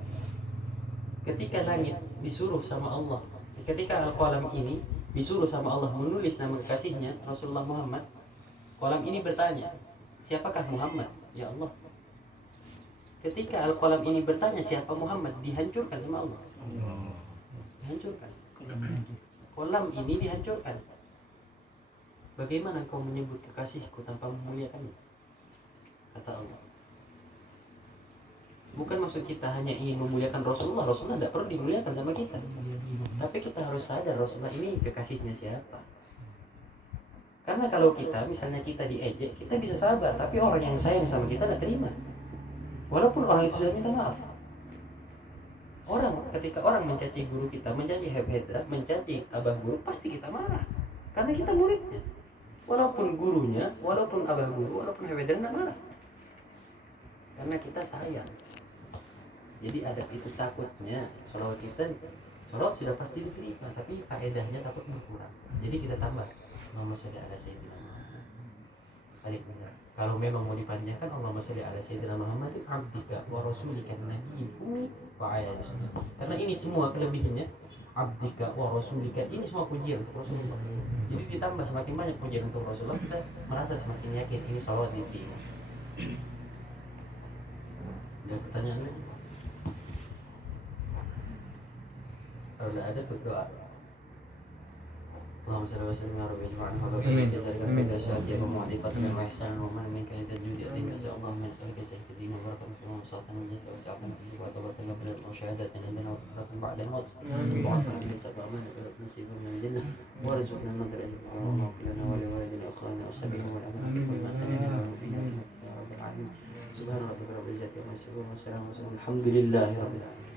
Ketika langit disuruh sama Allah, ketika Al-Qalam ini disuruh sama Allah menulis nama kekasihnya Rasulullah Muhammad, qalam ini bertanya, siapakah Muhammad? Ya Allah. Ketika Al-Qalam ini bertanya siapa Muhammad, dihancurkan sama Allah. Dihancurkan. Qalam ini dihancurkan. Bagaimana kau menyebut kekasihku tanpa memuliakannya? Kata Allah. Bukan maksud kita hanya ingin memuliakan Rasulullah. Rasulullah tidak perlu dimuliakan sama kita. Tapi kita harus sadar Rasulullah ini kekasihnya siapa. Karena kalau kita, misalnya kita diejek, kita bisa sabar. Tapi orang yang sayang sama kita tidak terima. Walaupun orang itu sudah minta maaf. Ketika orang mencaci guru kita, mencaci Hebedra, mencaci abah guru, pasti kita marah. Karena kita muridnya. Walaupun gurunya, walaupun abah guru, walaupun Hebedra tidak marah. Karena kita sayang. Jadi ada itu takutnya. Sholawat kita, sholawat sudah pasti diterima, tapi faedahnya takut berkurang. Jadi kita tambah. Allahumma sholli ala sayyidina Muhammad. Balik benar. Kalau memang mau dipanjangkan, Allahumma sholli ala sayyidina Muhammad abdika wa rasulika nabiyyi wa ala alihi. Karena ini semua kelebihannya abdika wa rasulika, ini semua pujian untuk Rasulullah. Jadi ditambah semakin banyak pujian untuk Rasulullah, kita merasa semakin yakin ini sholawat diterima. Ada pertanyaan lagi? Kalau tidak ada tuh doa. اللهم صل وسلم على ربنا وعلى آمين. ذلك من الشهادة ومعرفة من وإحسان ومن منك لتجود أدين إن شاء الله من سألك سيد الدين وبركة في وسط من جنس وسعة نفسه وتوبة قبل وشهادة عندنا وكفرة بعد الموت وعفا بسبب من نصيب من الجنة ورزقنا النظر ومغفر لنا ولوالدنا وأخواننا وأصحابنا والأمانة وما سلمنا وفينا يا رب العالمين سبحان ربك رب العزة عما يصفون وسلام الحمد لله رب العالمين.